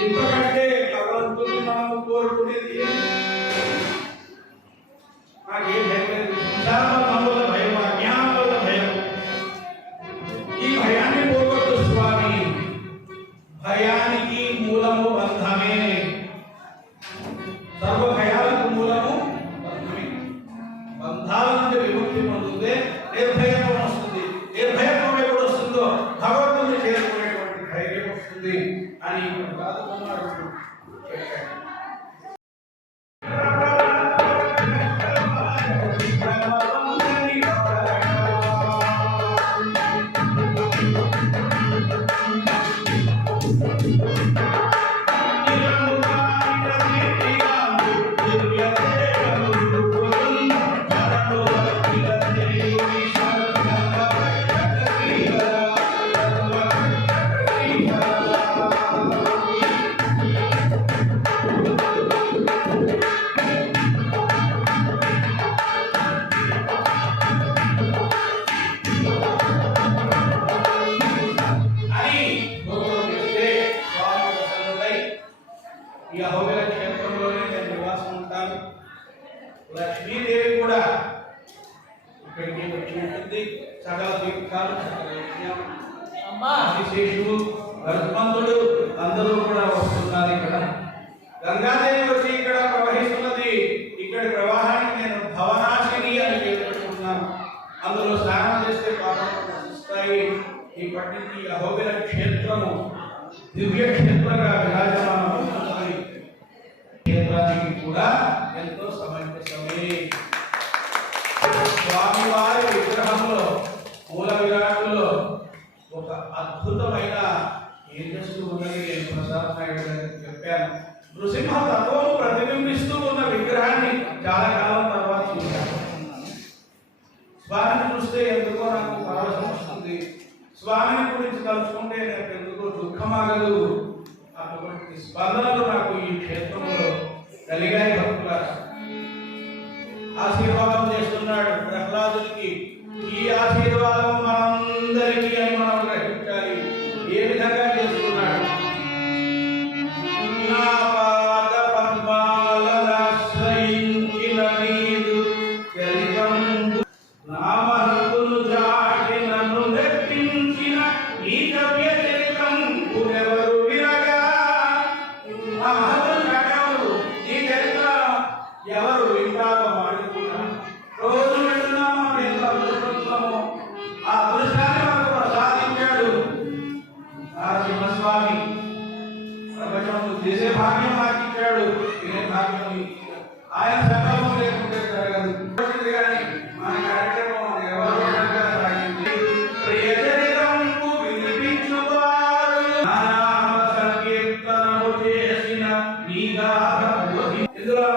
ఇంతకంటే భగవంతుని మనం కోరుకునేది నాకేం భయం లేదు. సంసారం వల్ల భయం, అజ్ఞానం వల్ల భయం. ఈ భయాన్ని పోగొట్టు స్వామి. భయానికి మూలము బంధమే. సర్వ భయాలకు మూలము బంధమే. బంధాల నుండి విముక్తి పొందితే నిర్భయత్వం వస్తుంది. నిర్భయత్వం ఎప్పుడు వస్తుందో భగవంతుని చేరుకునేటువంటి ధైర్యం వస్తుంది అని రాజకుమారుడు చెప్పాడు. ఆదిశేషుడు గరుత్మంతుడు అందరూ కూడా వస్తున్నారు. ఇక్కడ గంగాదేవి వచ్చి ఇక్కడ ప్రవహిస్తున్నది. ఇక్కడి ప్రవాహానికి నేను భవనాశిని అని పేరు పెట్టుకున్నాను. అందులో స్నానం చేస్తే పాపాలు నశిస్తాయి. ఇప్పటి నుంచి అహోబిల క్షేత్రము దివ్య క్షేత్రంగా విరాజమానమవుతున్నది. క్షేత్రానికి కూడా ఎంతో సమంజసమే. స్వామివారి విగ్రహంలో మూల విరాటులో ఒక అద్భుతమైన తేజస్సు ఉన్నది. నేను ప్రసాద్ నాయుడు గారికి చెప్పాను. నృసింహ తత్వం ప్రతిబింబిస్తూ ఉన్న విగ్రహాన్ని చాలా కాలం తర్వాత చూశాను. స్వామిని చూస్తే ఎందుకో నాకు పరవశం వస్తుంది. స్వామిని గురించి తలుచుకుంటే నాకు ఎందుకో దుఃఖమాగదు. అటువంటి స్పందనలు నాకు ఈ క్షేత్రంలో కలిగాయి. భక్తుల ఆశీర్వాదం చేస్తున్నాడు ప్రహ్లాదునికి. ఈ ఆశీర్వాదం మనందరికీ అని మనం గ్రహించాలి. ఏ విధంగా చేస్తున్నాడు? నా పాద పద్మాలనాశ్రయించిన నీదు చరితంబు నామహక్కును చాటి నన్ను దర్శించిన ఈ కవ్య చరితంబు ఎవరు వినగా. ఆ మహత్తులు చాటెవరు? ఈ చరిత్ర ఎవరు వింటారో మాడుకున్నా. రోజు వింటున్నాము, ఎంత అదృష్టము. ఆ అదృష్టాన్ని మనకు ప్రసాదించాడు నరసింహస్వామి. ప్రపంచంలో చేసే భాగ్యం నాకు ఇచ్చాడు. వినే భాగ్యం ఆయన సంకల్పం లేకుంటే జరగదు. కానీ మన కార్యక్రమం ఎవరు సాగింది. ప్రియచరితంబు వినిపించువారు నామ సంకీర్తనము చేసిన నీగాధ బోధి. ఇందులో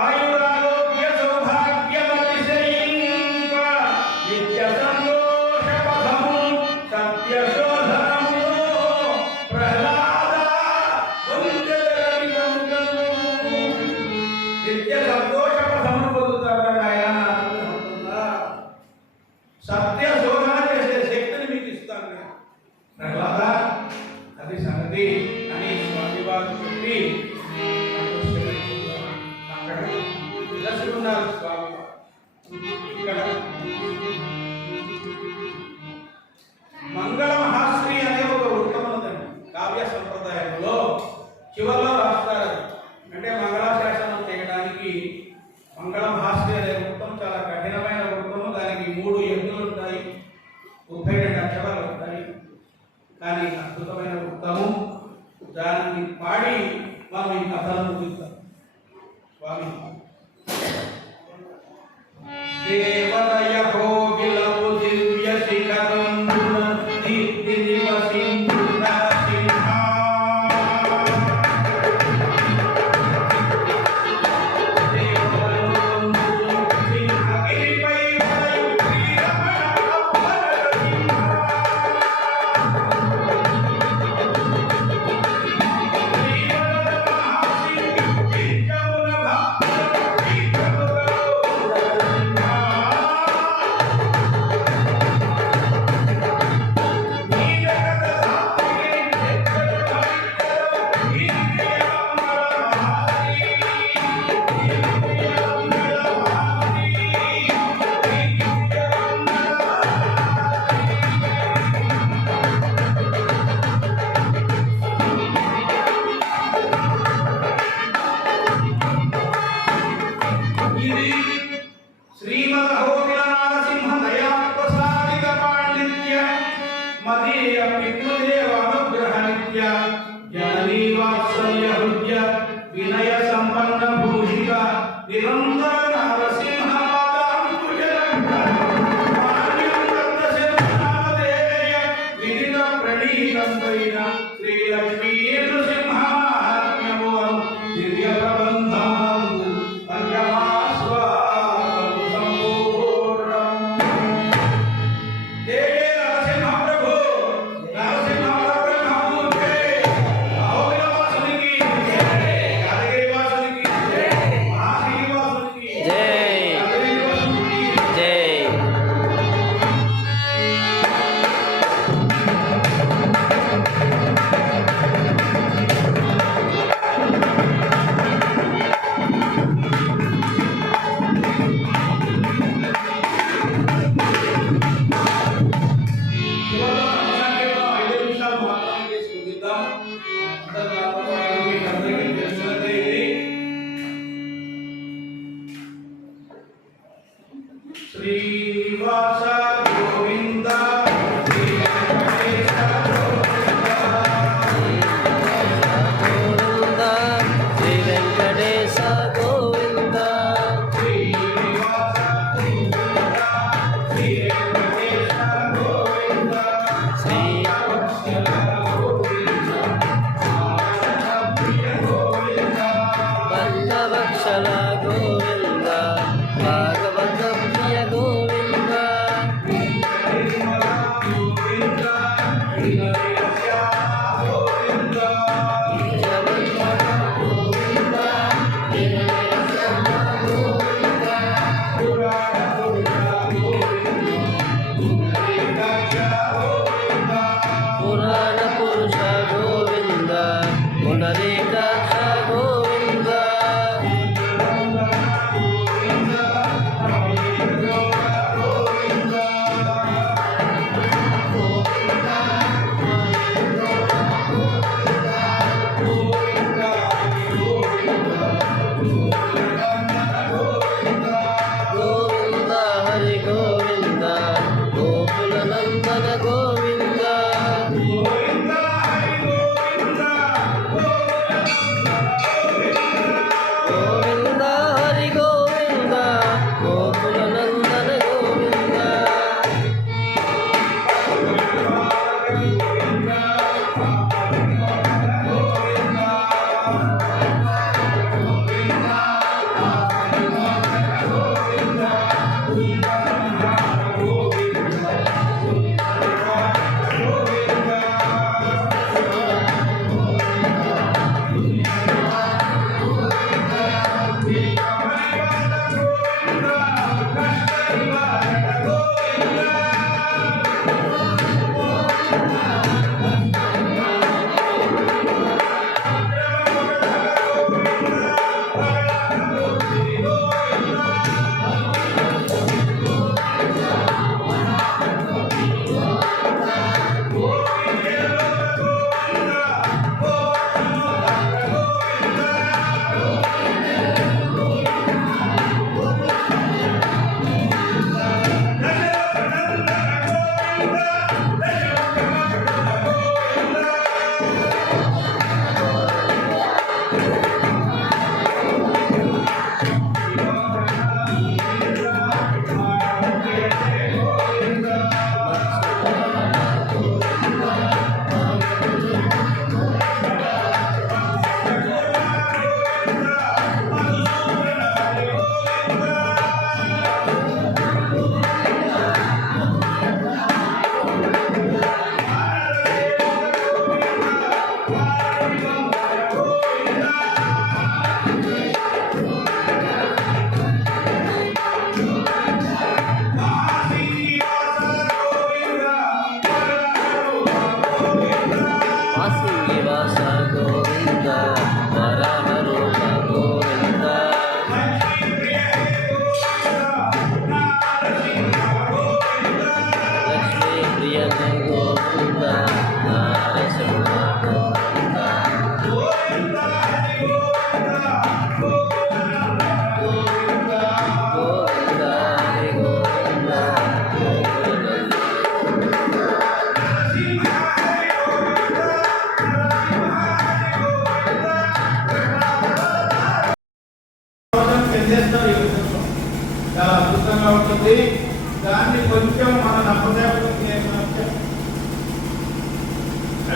ఆయురారోగ్య సౌభాగ్యమతిశయింప నిత్య సంతోష పదము సత్యశోధనము ప్రహ్లాద నిత్య సంతోష పదము పొందుతారా నాయన? సత్య శోధన చేసే శక్తిని మీకు ఇస్తాను నేను ప్రహ్లాద, అది సంగతి అని స్వామి వారు చెప్పి అక్కడ దర్శకున్నారు స్వామి. ఇక్కడ మంగళ మహాశ్రీ అనే ఒక వృత్తం ఉందండి కావ్య సంప్రదాయంలో. చివరిలో రాస్తారు అంటే మంగళాశాసనం చేయడానికి మంగళ మహాశ్రీ అనే వృత్తం చాలా కఠినమైన వృత్తము. దానికి 3 ఎత్తులు ఉంటాయి, 32 అక్షరాలు ఉంటాయి. కానీ అద్భుతమైన వృత్తము. దాన్ని పాడి మనం ఈ కథలను ముగిస్తాం. స్వామి దేవదయ భోగిలపు దివ్య శిఖరంబున దీప్తి నివసించున సింహ. సింహగిరిపై వలయు శ్రీరమణ అప్పర సింహ. శ్రీమదహోబిల నారసింహ దయాప్రసాదిత పాండిత్య మదీయ పితృదేవ అనుగ్రహ నిత్య జననీ వాత్సల్య హృద్య వినయ సంపన్న భూషిత నిరంతర నరసింహ విదిత ప్రణీతంపైన శ్రీలక్ష్మీ నృసింహ మహాత్మ్యము దివ్య ప్రబంధము పంచమాస్వాసము సంపూర్ణం. జయ నరసింహ ప్రభు, నరసింహ బ్రహ్మమూర్తే, అహోబిల వాసుని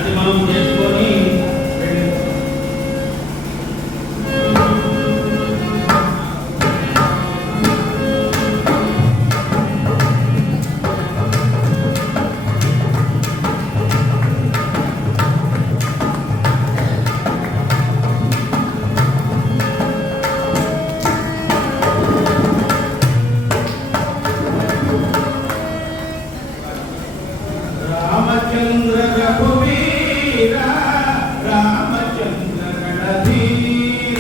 అది మనం చేసుకొని రామచంద్ర రఘువీర రామచంద్ర గణధీర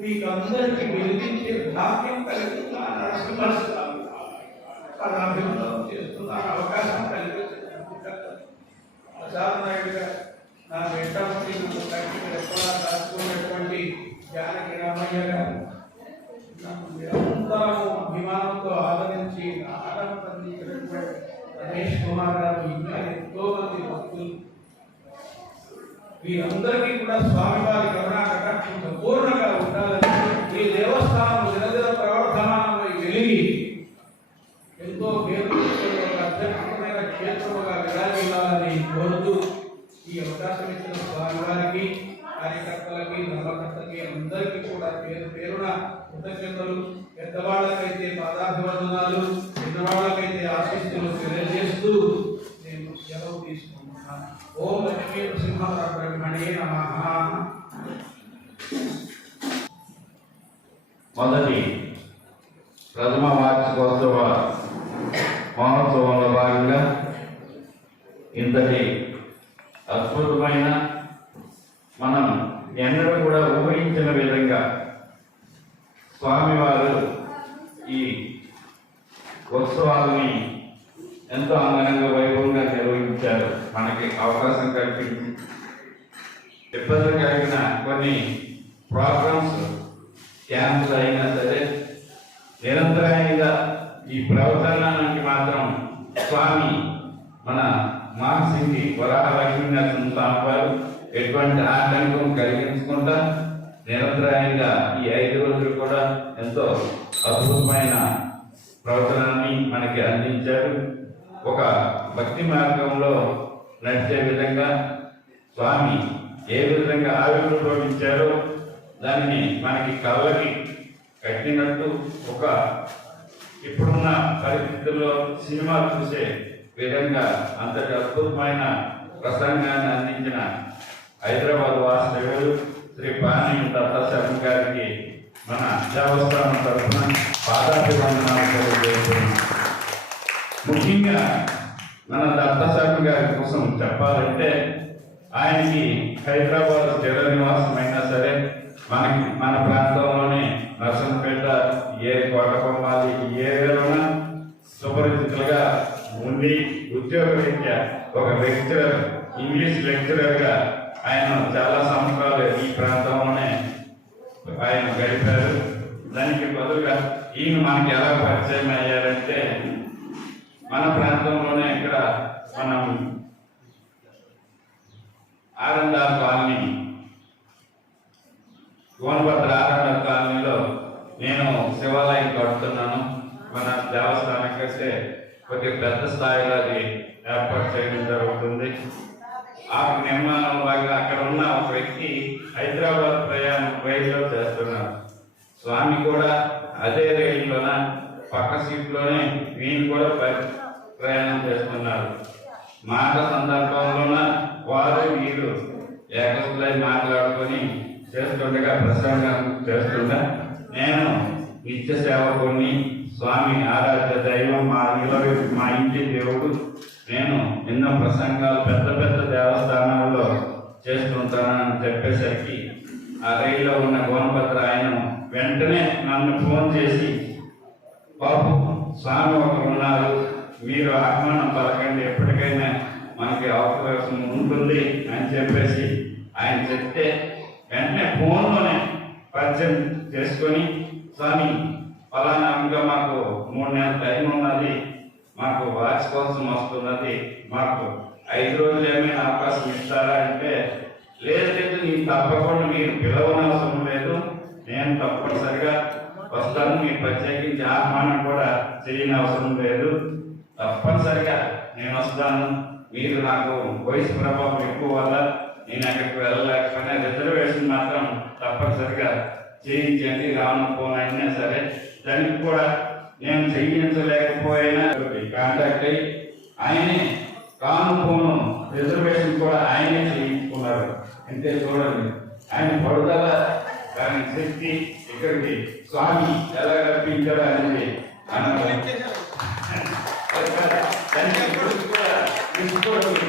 మీకందరికీ వెలిగించే భాగ్యం కలుగుతున్న నరసింహస్వామి పదాభివృద్ధం చేస్తున్నారు, అవకాశం కల్పించారు. ప్రసాద్ నాయుడు గారు నా వెంటబడి నన్ను కంటికి రెప్పలా దాచుకున్నటువంటి జానకి రామయ్య గారు నిరంతరము అభిమానంతో ఆదరించి ఆహారం అందించినటువంటి రమేష్ కుమార్ గారు ఇంకా ఎంతో మంది భక్తులు, వీరందరికీ కూడా స్వామివారి కరుణా కటాక్షం సంపూర్ణంగా ఉండాలని ఈ దేవస్థానం దినదిన ప్రవర్ధమానమై వెలిగి ఎంతో పేరు ఒక అత్యద్భుతమైన క్షేత్రముగా విరాజిల్లాలని కోరుతూ ఈ అవకాశం ఇచ్చిన స్వామివారికి, కార్యకర్తలకి, ధర్మకర్తలకి అందరికీ కూడా పేరు పేరున కృతజ్ఞతలు. పెద్దవాళ్ళకైతే పాదాభివందనాలు, చిన్నవాళ్ళకైతే ఆశీస్సులు తెలియజేస్తూ నేను సెలవు తీసుకుంటున్నాను. ఓం లక్ష్మీ నృసింహబ్రహ్మణే నమః. మొదటి ప్రథమ వార్షికోత్సవ మహోత్సవంలో భాగంగా ఇంతటి అద్భుతమైన, మనం ఎన్నడూ కూడా ఊహించిన విధంగా స్వామివారు ఈ ఉత్సవాలని ఎంతో అందంగా వైభవంగా నిర్వహించారు. మనకి అవకాశం కల్పించి ఇబ్బంది కలిగిన కొన్ని ప్రోగ్రామ్స్, క్యాంప్స్ అయినా సరే నిరంతరాయంగా ఈ ప్రవర్తనానికి మాత్రం స్వామి మన మానసింగి వరాహ లక్ష్మీనరసింహ స్వామి వారు ఎటువంటి ఆటంకం కలిగించకుండా నిరంతరాయంగా ఈ 5 రోజులు కూడా ఎంతో అద్భుతమైన ప్రవర్తనాన్ని మనకి అందించారు. ఒక భక్తి మార్గంలో నడిచే విధంగా స్వామి ఏ విధంగా ఆవిర్భవించారో దానిని మనకి కళ్ళకి కట్టినట్టు ఒక ఇప్పుడున్న పరిస్థితుల్లో సినిమా చూసే విధంగా అంతటి అద్భుతమైన ప్రసంగాన్ని అందించిన హైదరాబాద్ వాసుదేవుడు శ్రీ పానీ దత్త శర్మ గారికి మన దేవస్థానం తరఫున పాదాభివందనాలు తెలియజేస్తున్నాం. ముఖ్యంగా మన దత్త శర్మ గారి కోసం చెప్పాలంటే ఆయనకి హైదరాబాద్ స్థిర నివాసం అయినా సరే మన ప్రాంతంలోనే నర్సంపేట కోటకొమ్మాలి ఈ ఏరియాలోన సుపరిచితులుగా ఉండి ఉద్యోగరీత్యా ఒక లెక్చరర్ ఇంగ్లీష్ లెక్చరర్గా ఆయన చాలా సంవత్సరాలు ఈ ప్రాంతంలోనే ఆయన గడిపారు. దానికి బదులుగా ఈయన మనకి ఎలా పరిచయం అయ్యారంటే మన ప్రాంతంలోనే ఇక్కడ మనం ఆర్ఎన్ఆర్ కాలనీ గోనభద్ర ఆర్ఎన్ఆర్ కాలనీలో నేను శివాలయం కడుతున్నాను. మన దేవస్థానానికి వస్తే కొద్దిగా పెద్ద స్థాయిలో అది ఏర్పాటు చేయడం జరుగుతుంది. ఆ నిర్మాణం భాగంగా అక్కడ ఉన్న ఒక వ్యక్తి హైదరాబాద్ ప్రయాణం రైల్లో చేస్తున్నారు. స్వామి కూడా అదే రైల్లోన పక్క సీట్లోనే వీళ్ళు కూడా ప్రయాణం చేస్తున్నారు. మాట సందర్భంలోన వారు వీరు ఏకస్తులై మాట్లాడుకొని చేస్తుండగా ప్రసంగం చేస్తుండగా నేను నిత్య సేవకుని, స్వామి ఆరాధ్య దైవం, మా ఇంటి దేవుడు, నేను ఎన్నో ప్రసంగాలు పెద్ద పెద్ద దేవస్థానాల్లో చేస్తుంటానని చెప్పేసరికి ఆ రైల్లో ఉన్న గోనభద్ర ఆయన వెంటనే నన్ను ఫోన్ చేసి, బాబు స్వామి ఒకరు ఉన్నారు, మీరు ఆహ్వానం పలకండి, ఎప్పటికైనా మనకి అవకాశం ఉంటుంది అని చెప్పేసి ఆయన చెప్తే వెంటనే ఫోన్లోనే పరిచయం చేసుకొని, స్వామి ఫలానా ఇంకా మాకు 3 నెలల టైం ఉన్నది, మాకు వార్షికోత్సవం వస్తున్నది, మాకు 5 రోజులు ఏమైనా అవకాశం ఇస్తారా అంటే, లేదు నీకు తప్పకుండా మీరు పిలవనవసరం లేదు, నేను తప్పనిసరిగా వస్తాను, మీరు ప్రత్యేకించి ఆహ్వానం కూడా చేయని అవసరం లేదు, తప్పనిసరిగా నేను వస్తాను. మీరు నాకు వయసు ప్రభావం ఎక్కువ వల్ల నేను అక్కడికి వెళ్ళలేకపోయినా రిజర్వేషన్ మాత్రం తప్పనిసరిగా చేయించండి, రాను ఫోన్ అయినా సరే. దానికి కూడా నేను చేయించలేకపోయినా కాంటాక్ట్ అయ్యి ఆయనే కాను ఫోను రిజర్వేషన్ కూడా ఆయనే చేయించుకున్నారు. అంటే చూడండి ఆయన పడుదల, దాని శక్తి, ఇక్కడికి స్వామి ఎలా కల్పించారు అనేది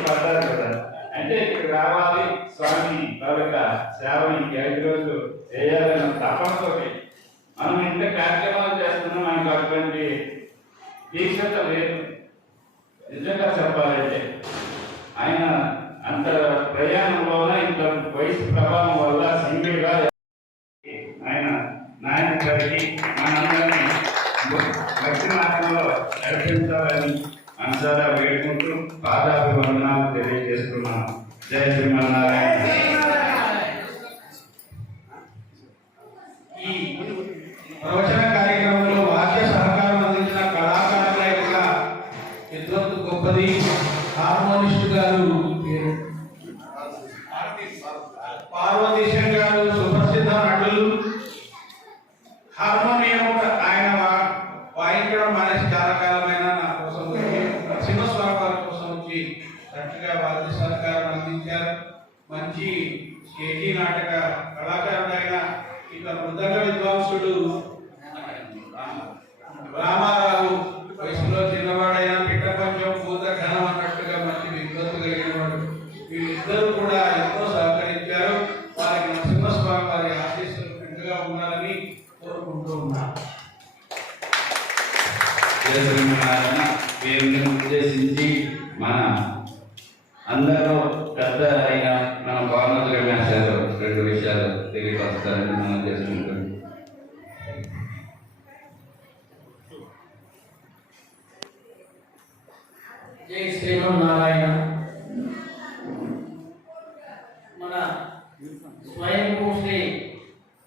పడ్డారు కదా. అంటే ఇక్కడికి రావాలి, స్వామి తాలూకా సేవని 5 రోజులు చేయాలని తపంతో మనం ఇంత కార్యక్రమాలు చేస్తున్నాం. మనకు అటువంటి దీక్షత లేదు. నిజంగా చెప్పాలంటే ఆయన అంత ప్రయాణంలోన ఇంత వయసు ప్రభావం వల్ల సింగిల్గా ఆయన నాయన గారికి మనందరినీ భక్తి మార్గంలో నడిపించాలని మనసారా వేడుకుంటూ పాదాభివందనాలు తెలియజేస్తున్నాను. జై శ్రీమన్నారాయణ. ఈ ప్రవచన కార్యక్రమంలో వాక్య సహకారం అందించిన కళాకారుల యొక్క విద్వత్తు గొప్పది. హార్మోనిస్ట్ గారు పార్వతీశం గారు సుప్రసిద్ధ నటులు. హార్మోనియం ఆయన వాయించడం మానేసి చాలా కాలమైన నా కోసం సింహస్వామి వారి కోసం వచ్చి చక్కగా వాద్య సహకారం అందించారు. మంచి స్టేజీ నాటక కళాకారుడైన ఇక మృదంగ విద్వాంసుడు రామారావు, వయసులో చిన్నవాడైన పిట్ట కొంచెం పూత ఘనం అన్నట్టుగా మంచి విద్వత్తు కలిగిన వాడు. వీళ్ళిద్దరూ కూడా ఎంతో సహకరించారు. వారికి నరసింహస్వామి వారి ఆశీస్సులు పెద్దగా ఉండాలని కోరుకుంటూ ఉన్నాను. వీరిని ఉద్దేశించి మన అందరూ పెద్ద అయిన మన భావనలు వేశారు. 2 విషయాలు తెలియపరుస్తారని మనం చేసుకుంటాం. జై శ్రీమన్నారాయణ. మన స్వయంభూ శ్రీ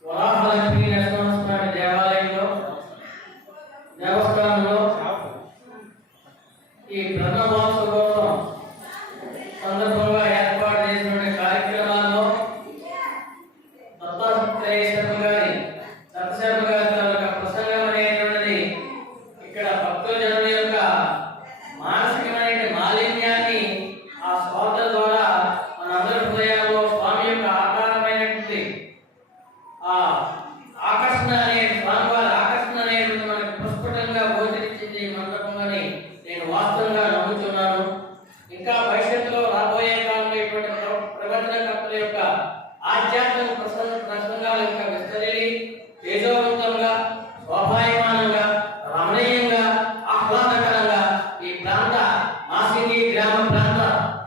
వరాహలక్ష్మీ నరసింహస్వామి దేవస్థానంలో ఈ బ్రహ్మోత్సవం సందర్భంగా ఏర్పాటు చేసినటువంటి కార్యక్రమాల్లో దత్తాత్రేయ శర్మ గారి తాలూకా ప్రసంగం అనేటువంటిది ఇక్కడ భక్తుల జనుల యొక్క మానసికమైన మాలిన్యాన్ని ఆ శ్రోతల ద్వారా మనందరి హృదయాల్లో స్వామి యొక్క ఆకారమైనటువంటి ఆ ఆకర్షణ అనే స్వామివారి ఆకర్షణ అనేది మనకు ప్రస్ఫుటంగా గోచరించింది ఈ మండపంలోని నేను వాస్తవంగా నమ్ముతున్నాను. ఇంకా భవిష్యత్తులో రాబోయే కాలంలో ఇటువంటి ప్రవచనకర్తల యొక్క ఆధ్యాత్మిక ప్రసంగాలు ఇంకా విస్తరి తేజోవంతంగా స్వాభాయమానంగా రమణీయంగా ఆహ్లాదకరంగా ఈ ప్రాంత మాసింగి గ్రామ ప్రాంత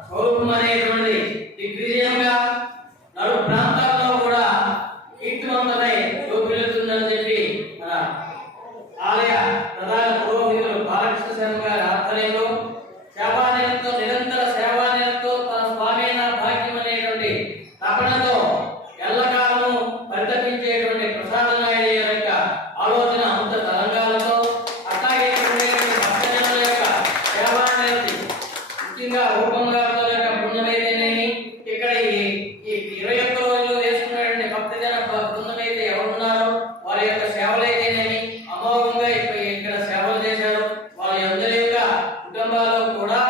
స్వరూపం అనేటువంటి దిగ్విజయంగా నడు ప్రాంతాల్లో కూడా కీర్తివంతమై రూపుదిద్దుతుందని చెప్పి మన ఆలయ ప్రధాన పురోహితులు బాలకృష్ణ శర్మ గారి ఆధ్వర్యంలో సేవానిరతో నిరంతర సేవానిరతో తన స్వామీన భాగ్యం అనేటువంటి తపనతో ఎల్లకాలము పరితపించేటువంటి ప్రసాద నాయుడు యొక్క ఆలోచన అంత తరంగాలతో అట్లాగే భక్తజనుల యొక్క సేవానిరతి ముఖ్యంగా రూపంగారుల యొక్క బృందమైతేనేమి ఇక్కడ ఈ 21 రోజులు వేసుకున్నటువంటి భక్తజన బృందమైతే ఎవరున్నారో వారి యొక్క సేవలైతేనేమి అమోఘంగా ఇక్కడ సేవలు చేశారు. వారి అందరి యొక్క కుటుంబాల్లో కూడా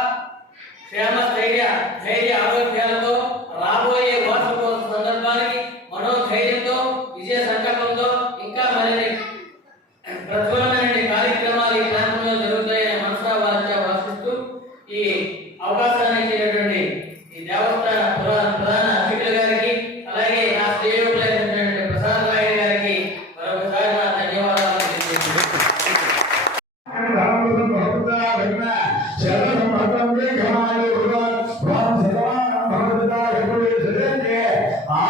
క్షేమ ధైర్య ఆరోగ్యాలతో రాబోయే వార్షికోత్సవ సందర్భానికి మనోధైర్యంతో విజయ సంకల్పంతో ఇంకా మరిన్ని ప్రజ్వలమైన కార్యక్రమాలు ఈ ప్రాంతంలో జరుగుతాయని మనసా వాచ్య వాసిస్తూ ఈ అవకాశాన్ని ఇచ్చినటువంటి ఈ దేవస్థాన ప్రధాన అర్చకుల గారికి అలాగే నా శ్రేయోగులైనటువంటి ప్రసాద్ రాయుడు గారికి మరొకసారి నా ధన్యవాదాలు తెలియజేస్తున్నాను. ఆ